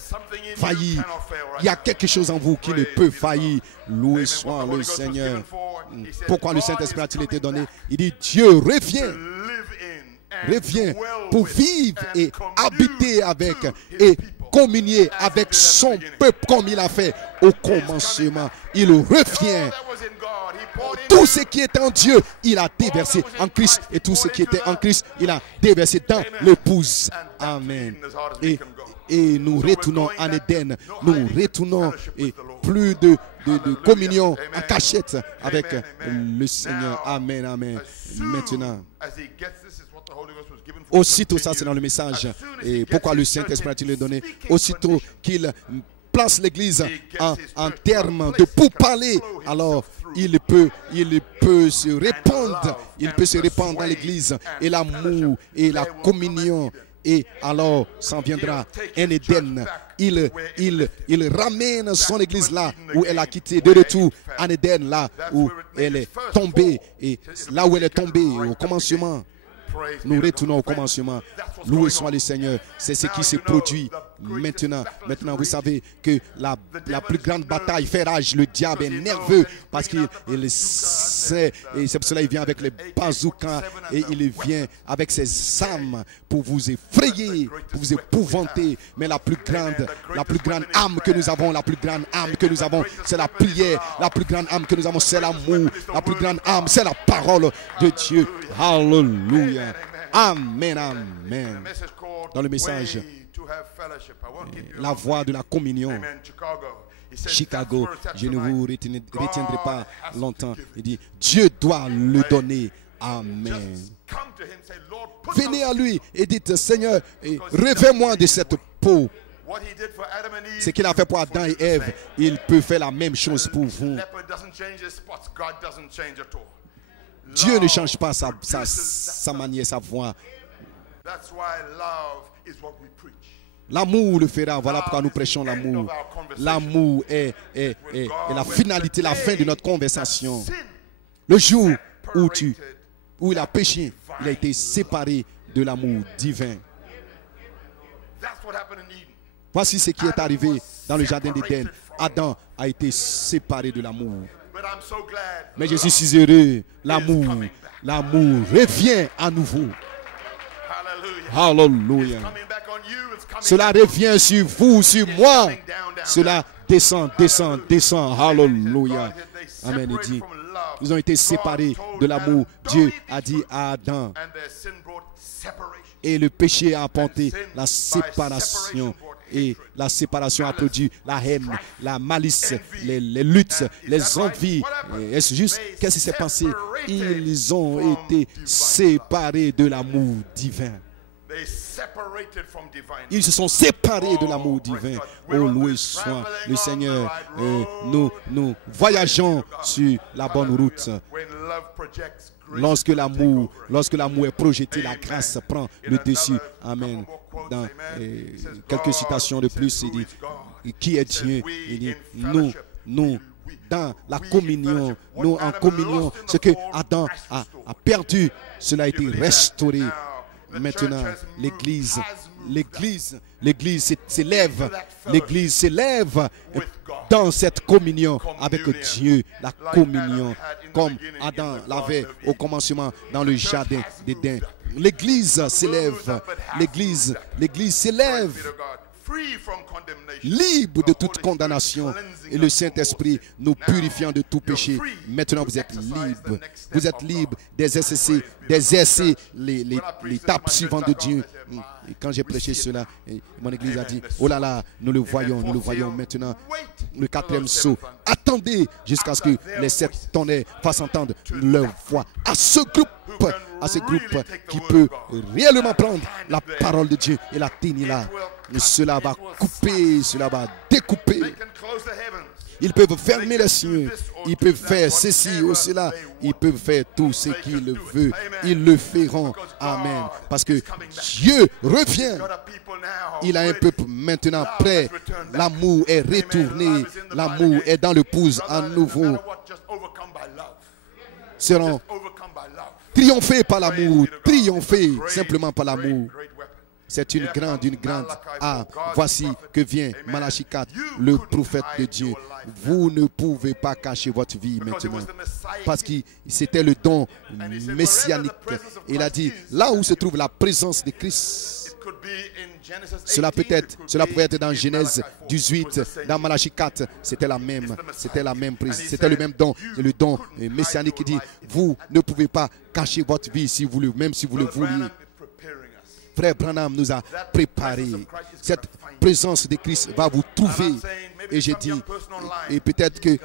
faillir. Il y a quelque chose en vous qui ne peut faillir. Loué soit le Seigneur. Pourquoi le Saint-Esprit a-t-il été donné? Il dit, Dieu revient pour vivre et habiter avec et communier avec son peuple comme il a fait au commencement. Il revient. Tout ce qui est en Dieu, il a déversé en Christ. Et tout ce qui était en Christ, il a déversé dans l'épouse. Amen. Et nous retournons en Éden. Nous retournons et plus de communion en cachette avec le Seigneur. Amen, amen. Maintenant, aussitôt, ça c'est dans le message. Et pourquoi le Saint-Esprit a-t-il donné? Aussitôt qu'il place l'Église en termes de pourparler, alors il peut se répandre. Il peut se répandre dans l'Église. Et l'amour et la communion. Et alors s'en viendra un Éden. Il ramène son église là où elle a quitté, de retour en Éden, là où elle est tombée. Et là où elle est tombée au commencement, nous retournons au commencement. Loué soit le Seigneur. C'est ce qui se produit maintenant. Maintenant, vous savez que la plus grande bataille fait rage. Le diable est nerveux parce qu'il sait. Et c'est pour cela qu'il vient avec les bazookas. Et il vient avec ses armes pour vous effrayer, pour vous épouvanter. Mais la plus grande âme que nous avons, c'est la prière. La plus grande âme que nous avons, c'est l'amour. La plus grande âme, c'est la parole de Dieu. Alléluia. Amen, amen. Dans le message, la voie de la communion. Chicago, je ne vous retiendrai pas longtemps. Il dit, Dieu doit le donner. Amen. Venez à lui et dites, Seigneur, revêt-moi de cette peau. Ce qu'il a fait pour Adam et Ève, il peut faire la même chose pour vous. Dieu ne change pas sa manière, sa voix. L'amour le fera. Voilà pourquoi nous prêchons l'amour. L'amour est la finalité, la fin de notre conversation. Le jour où il a péché, il a été séparé de l'amour divin. Voici ce qui est arrivé dans le jardin d'Éden. Adam a été séparé de l'amour. Mais je suis si heureux. L'amour revient à nouveau. Hallelujah. Cela revient sur vous, sur moi. Cela descend. Hallelujah. Amen. Il dit, ils ont été séparés de l'amour. Dieu a dit à Adam. Et le péché a apporté la séparation. Et la séparation a produit la haine, la malice, les luttes, les envies. Est-ce juste? Qu'est-ce qui s'est passé? Ils ont été séparés de l'amour divin. Ils se sont séparés de l'amour divin. Oh, loué soit le Seigneur. Nous voyageons sur la bonne route. Lorsque l'amour est projeté, la grâce prend le dessus. Amen. Dans quelques citations de plus, il dit, qui est Dieu? Il dit, nous, dans la communion, nous en communion, ce que Adam a perdu, cela a été restauré. Maintenant, l'Église s'élève dans cette communion avec Dieu, la communion, comme Adam l'avait au commencement dans le jardin d'Éden. L'Église s'élève, l'Église s'élève libre de toute condamnation, et le Saint-Esprit nous purifiant de tout péché. Maintenant, vous êtes libre. Vous êtes libre d'exercer l'étape suivante de Dieu. Et quand j'ai prêché cela, mon église a dit, oh là là, nous le voyons maintenant. Le quatrième saut. Attendez jusqu'à ce que les 7 tonnerres fassent entendre leur voix à ce groupe qui peut réellement prendre la parole de Dieu et la tenir là. Et cela va couper, cela va découper. Ils peuvent fermer les cieux, ils peuvent faire ceci ou cela, ils peuvent faire tout ce qu'ils veulent. Ils le feront. Amen. Parce que Dieu revient. Il a un peuple maintenant prêt. L'amour est retourné. L'amour est dans le pouce à nouveau. Seront triomphés par l'amour. Triomphés simplement par l'amour. C'est une grande. Ah, voici que vient Malachie 4, le prophète de Dieu. Vous ne pouvez pas cacher votre vie maintenant. Parce que c'était le don messianique. Il a dit, là où se trouve la présence de Christ. Cela pouvait être dans Genèse 18, dans Malachie 4, c'était le même don, le don messianique qui dit, vous ne pouvez pas cacher votre vie même si vous le vouliez. Frère Branham nous a préparé. Cette présence de Christ va vous trouver. Et j'ai dit, et peut-être que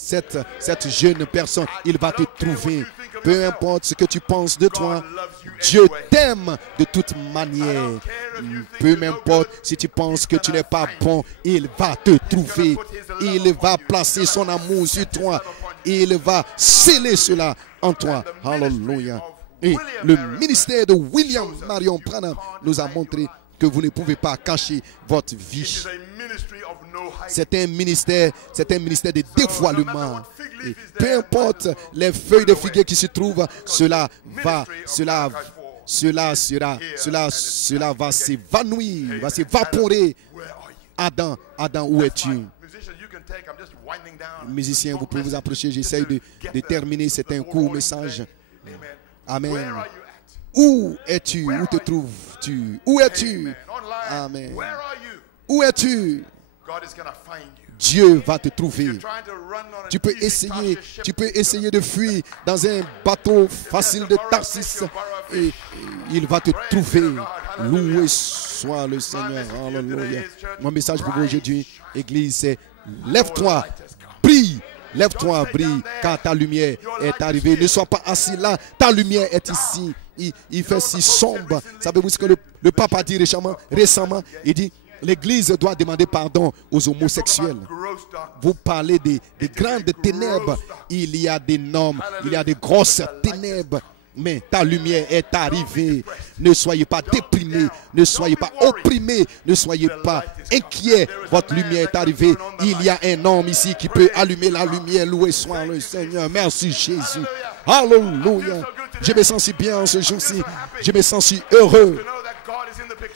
cette jeune personne, il va te trouver. Peu importe ce que tu penses de toi, Dieu t'aime de toute manière. Peu importe si tu penses que tu n'es pas bon, il va te trouver. Il va placer son amour sur toi. Il va sceller cela en toi. Hallelujah. Et le ministère de William Marion Branham nous a montré que vous ne pouvez pas cacher votre vie. C'est un ministère de dévoilement. Et peu importe les feuilles de figuier qui se trouvent, cela va s'évanouir, va s'évaporer. Adam, où es-tu? Musiciens, vous pouvez vous approcher. J'essaye de terminer. C'est un court message. Amen. Où es-tu? Où te trouves-tu? Où es-tu? Amen. Où es-tu? Dieu va te trouver. Tu peux essayer de fuir dans un bateau facile de Tarsis et il va te trouver. Loué soit le Seigneur. Alléluia. Mon message pour vous aujourd'hui, Église, c'est lève-toi, brille. Lève-toi, brille, car ta lumière est arrivée. Ne sois pas assis là, ta lumière est ici. Il fait si sombre. Savez-vous ce que le pape a dit récemment? Il dit, l'Église doit demander pardon aux homosexuels. Vous parlez des grandes ténèbres. Il y a des normes, il y a des grosses ténèbres. Mais ta lumière est arrivée. Ne soyez pas déprimés, ne soyez pas opprimés, ne soyez pas inquiets. Votre lumière est arrivée. Il y a un homme ici qui peut allumer la lumière. Loué soit le Seigneur. Merci Jésus. Alléluia. Je me sens si bien en ce jour-ci. Je me sens si heureux.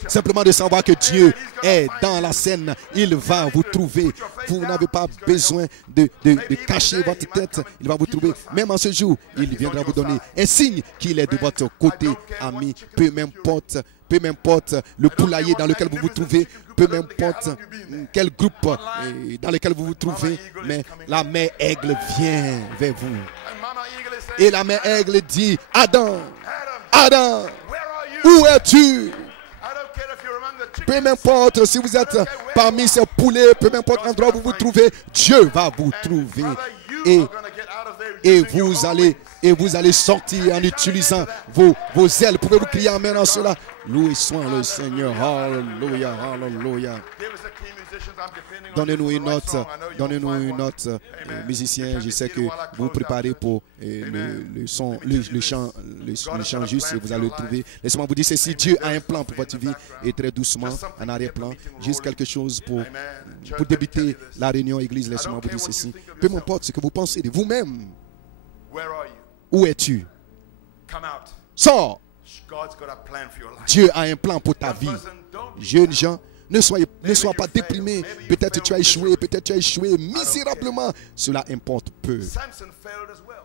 Simplement de savoir que Dieu est dans la scène. Il va vous trouver. Vous n'avez pas besoin de cacher votre tête. Il va vous trouver. Même en ce jour, il viendra vous donner un signe qu'il est de votre côté, ami. Peu m'importe le poulailler dans lequel vous vous trouvez. Peu m'importe quel groupe dans lequel vous vous trouvez. Mais la mère aigle vient vers vous. Et la mère aigle dit, Adam, où es-tu? Peu m'importe si vous êtes parmi ces poulets, peu m'importe l'endroit où vous vous trouvez, Dieu va vous trouver. Et vous allez sortir en utilisant vos ailes. Pouvez-vous crier amen en cela? Loué soit le Seigneur. Alléluia, alléluia. Donnez-nous une note, musiciens. Je sais que vous vous préparez pour le chant juste, vous allez le trouver. Laissez-moi vous dire ceci, Dieu a un plan pour votre vie, et très doucement, en arrière-plan, juste quelque chose pour débuter la réunion église. Laissez-moi vous dire ceci. Peu m'importe ce que vous pensez de vous-même. Où es-tu? Sors. Dieu a un plan pour ta vie. Jeunes gens, ne sois pas déprimés. Peut-être tu as échoué misérablement. Cela importe peu.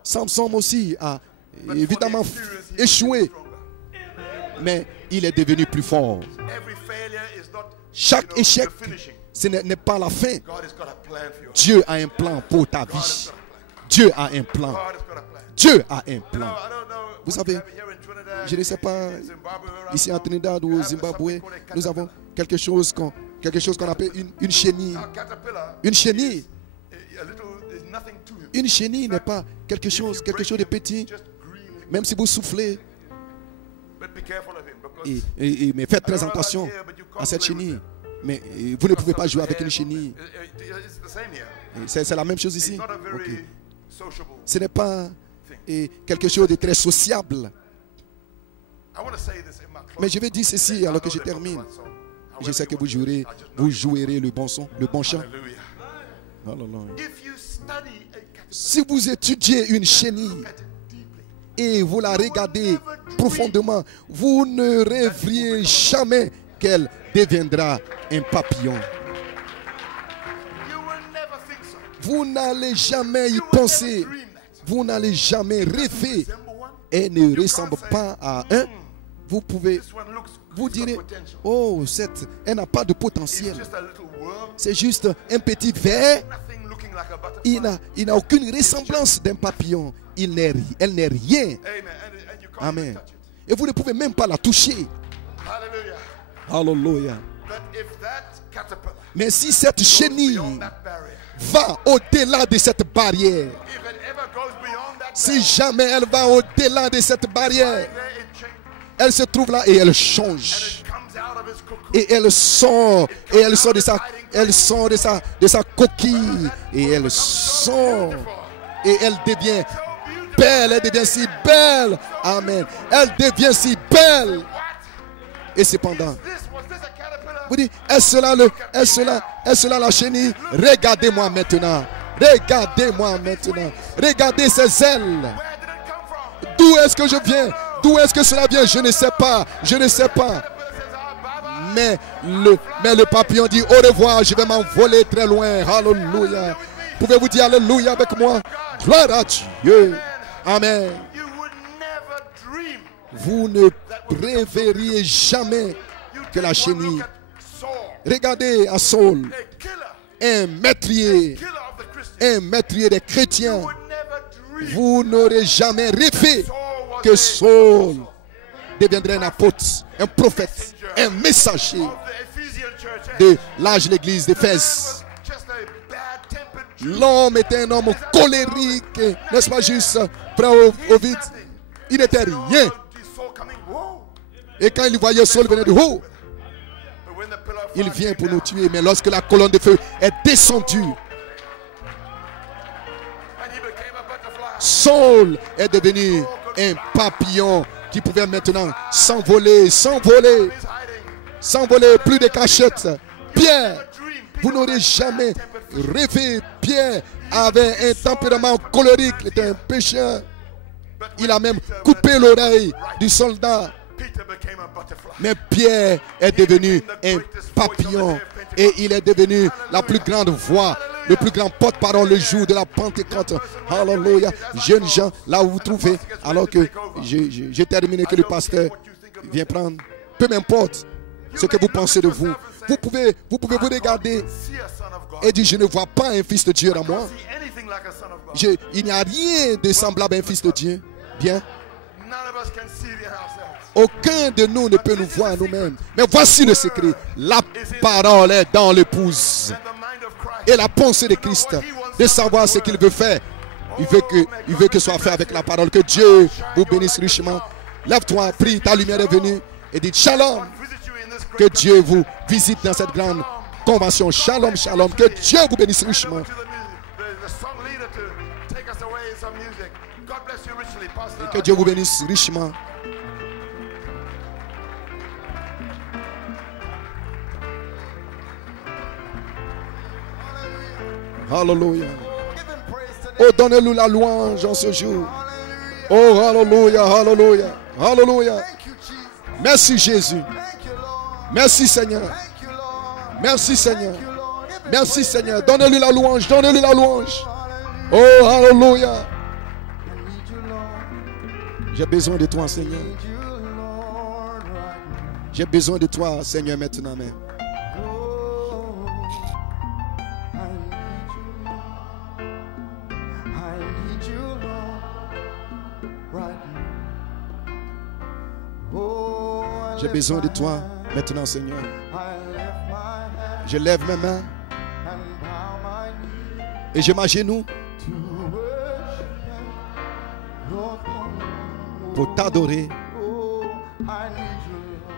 Samson aussi a évidemment échoué. Mais il est devenu plus fort. Chaque échec, ce n'est pas la fin. Dieu a un plan pour ta vie. Dieu a un plan. Dieu a un plan. Vous savez, je ne sais pas, ici en Trinidad ou au Zimbabwe, nous avons quelque chose qu'on appelle une chenille. Une chenille. Une chenille n'est pas quelque chose de petit. Même si vous soufflez. Mais faites très attention à cette chenille. Mais vous ne pouvez pas jouer avec une chenille. C'est la même chose ici. Okay. Ce n'est pas quelque chose de très sociable. Mais je vais dire ceci alors que je termine. Je sais que vous jouerez le bon son, le bon chant. Si vous étudiez une chenille et vous la regardez profondément, vous ne rêveriez jamais qu'elle deviendra un papillon. Vous n'allez jamais y penser. Vous n'allez jamais rêver. Elle ne ressemble pas à un. Vous pouvez vous dire, oh, elle n'a pas de potentiel. C'est juste un petit ver. Il n'a aucune ressemblance d'un papillon. Elle n'est rien. Amen. Et vous ne pouvez même pas la toucher. Alléluia. Mais si cette chenille va au-delà de cette barrière, si jamais elle va au-delà de cette barrière, elle se trouve là et elle change. Et elle sort de sa coquille. Et elle sort. Et elle devient belle. Elle devient si belle. Amen. Elle devient si belle. Et cependant, vous dites, est-ce là la chenille? Regardez-moi maintenant. Regardez-moi maintenant. Regardez ses ailes. D'où est-ce que je viens? D'où est-ce que cela vient? Je ne sais pas. Je ne sais pas. Mais le papillon dit au revoir. Je vais m'envoler très loin. Alléluia. Pouvez-vous dire alléluia avec moi? Gloire à Dieu. Amen. Vous ne rêveriez jamais que la chenille. Regardez à Saul, un meurtrier des chrétiens. Vous n'aurez jamais rêvé que Saul deviendrait un apôtre, un prophète, un messager de l'âge de l'église d'Éphèse. L'homme était un homme colérique, n'est-ce pas juste, frère Ovid? Il n'était rien. Et quand il voyait Saul venir de haut, il vient pour nous tuer. Mais lorsque la colonne de feu est descendue, Saul est devenu un papillon qui pouvait maintenant s'envoler, plus de cachette. Pierre, vous n'aurez jamais rêvé. Pierre avait un tempérament colérique, il était un pécheur. Il a même coupé l'oreille du soldat. Mais Pierre est devenu un papillon et il est devenu la plus grande voix, le plus grand porte-parole le jour de la Pentecôte. Alléluia. Jeunes gens, là où vous trouvez, alors que j'ai terminé, que le pasteur vient prendre. Peu m'importe ce que vous pensez de vous. Vous pouvez vous regarder et dire, je ne vois pas un fils de Dieu en moi. Il n'y a rien de semblable à un fils de Dieu. Bien. Aucun de nous ne peut nous voir nous-mêmes. Mais voici le secret. La parole est dans l'épouse. Et la pensée de Christ, de savoir ce qu'il veut faire. Il veut que ce soit fait avec la parole. Que Dieu vous bénisse richement. Lève-toi, prie, ta lumière est venue. Et dis shalom. Que Dieu vous visite dans cette grande convention. Shalom, shalom. Que Dieu vous bénisse richement. Et que Dieu vous bénisse richement. Alléluia. Oh, donnez-lui la louange en ce jour. Oh, alléluia, alléluia, alléluia. Merci Jésus. Merci Seigneur. Merci Seigneur. Merci Seigneur. Donnez-lui la louange, donnez-lui la louange. Oh, alléluia. J'ai besoin de toi, Seigneur. J'ai besoin de toi, Seigneur, maintenant même. J'ai besoin de toi maintenant, Seigneur. Je lève mes mains et je m'agenouille pour t'adorer.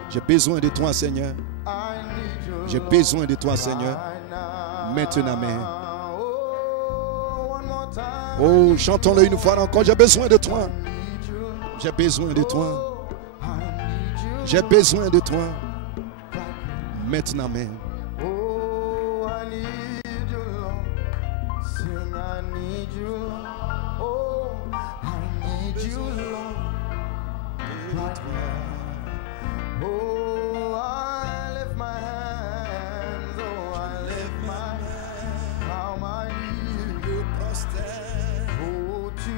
J'ai besoin de toi, Seigneur. J'ai besoin de toi, Seigneur. Maintenant, oh, chantons-le une fois encore. J'ai besoin de toi. J'ai besoin de toi. J'ai besoin de toi. Maintenant, même. Oh, I need you, Lord. Sing, I need you, Lord. Oh, I need you, Lord. Right now. Oh, I lift my hands. Oh, I lift my hands. How my you prostrate. Oh, to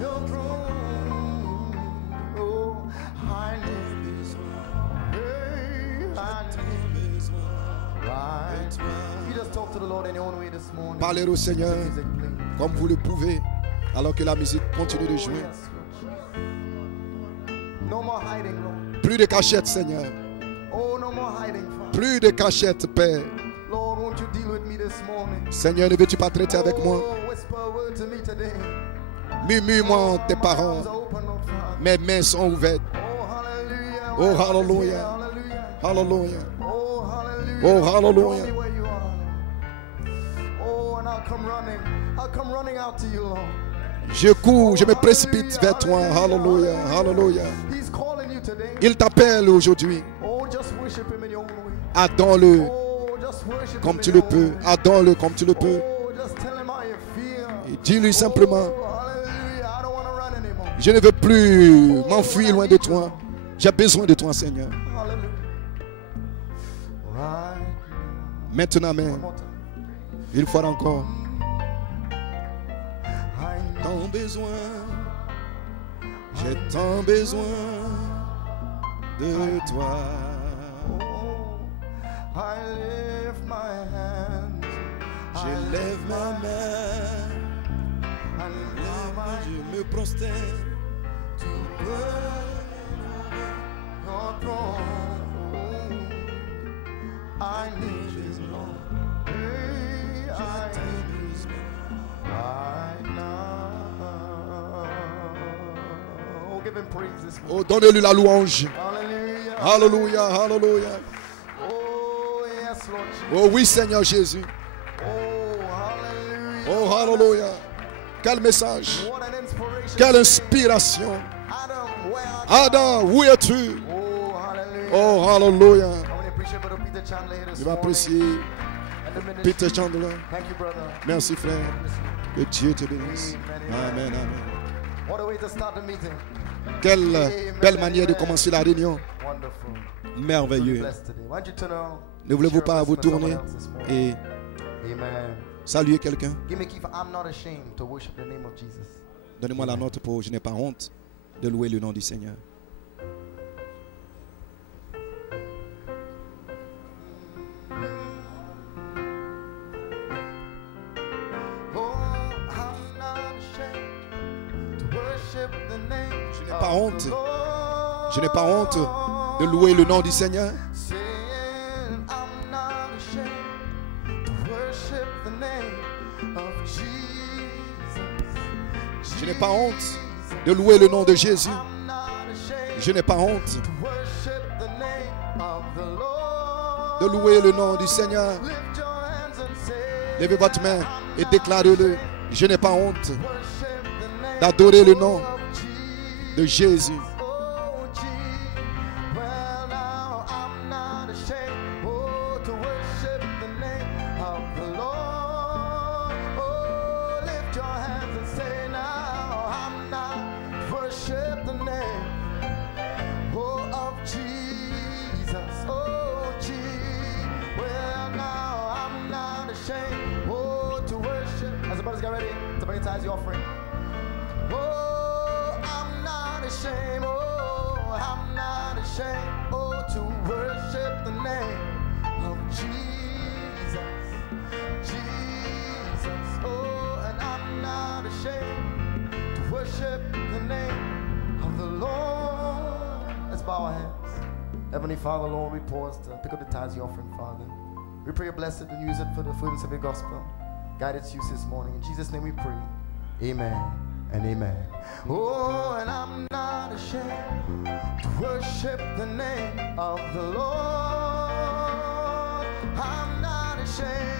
your throne. Oh, I need you. Parlez au Seigneur comme vous le pouvez, alors que la musique continue de jouer. Plus de cachette, Seigneur. Plus de cachette, Père. Seigneur, ne veux-tu pas traiter avec moi? Murmure-moi tes paroles. Mes mains sont ouvertes. Oh, hallelujah. Hallelujah. Oh, hallelujah. Je cours, je me précipite vers toi. Hallelujah. Hallelujah. Il t'appelle aujourd'hui. Adore-le comme tu le peux. Adore-le comme tu le peux. Et dis-lui simplement: je ne veux plus m'enfuir loin de toi. J'ai besoin de toi, Seigneur. Maintenant même, une fois encore. Tant besoin, j'ai tant besoin de toi. Je lève ma main, je me prosterne. I need you, Lord. Hey, I need you right now. Oh, give him praise this morning. Oh, donnez-lui la louange. Hallelujah. Hallelujah, hallelujah. Oh, yes, Lord Jesus. Oh oui, Seigneur Jésus. Oh, hallelujah. Oh, hallelujah. Quel message. What an inspiration. Quelle inspiration. Adam, where art thou? Adam, où es-tu? Oh, hallelujah. Oh, hallelujah. I want to appreciate Brother Peter Chandler here this Je vais morning. apprécier And the ministry. Peter Chandler. Thank you, brother. Merci, frère. Que Dieu te bénisse. Amen, amen. What a way to start the meeting. Quelle belle manière de commencer la réunion. Wonderful. Merveilleux. Blessed today. Why don't you turn around? Ne voulez-vous Share a pas vous blessing with tourner someone else this morning? et Amen. saluer quelqu'un? Give me a key for I'm not ashamed to worship the name of Jesus. Donnez-moi la note pour je n'ai pas honte de louer le nom du Seigneur. Je n'ai pas honte. Je n'ai pas honte de louer le nom du Seigneur. Je n'ai pas honte de louer le nom de Jésus. Je n'ai pas honte de louer le nom du Seigneur. Levez votre main et déclarez-le. Je n'ai pas honte d'adorer le nom de Jésus. Your offering. Oh, I'm not ashamed. Oh, I'm not ashamed. Oh, to worship the name of Jesus. Jesus. Oh. Heavenly Father, Lord, we pause to pick up the tithes, the offering, Father. We pray you bless it and use it for the furtherance of your gospel. Guide its use this morning. In Jesus' name we pray. Amen and amen. Oh, and I'm not ashamed to worship the name of the Lord. I'm not ashamed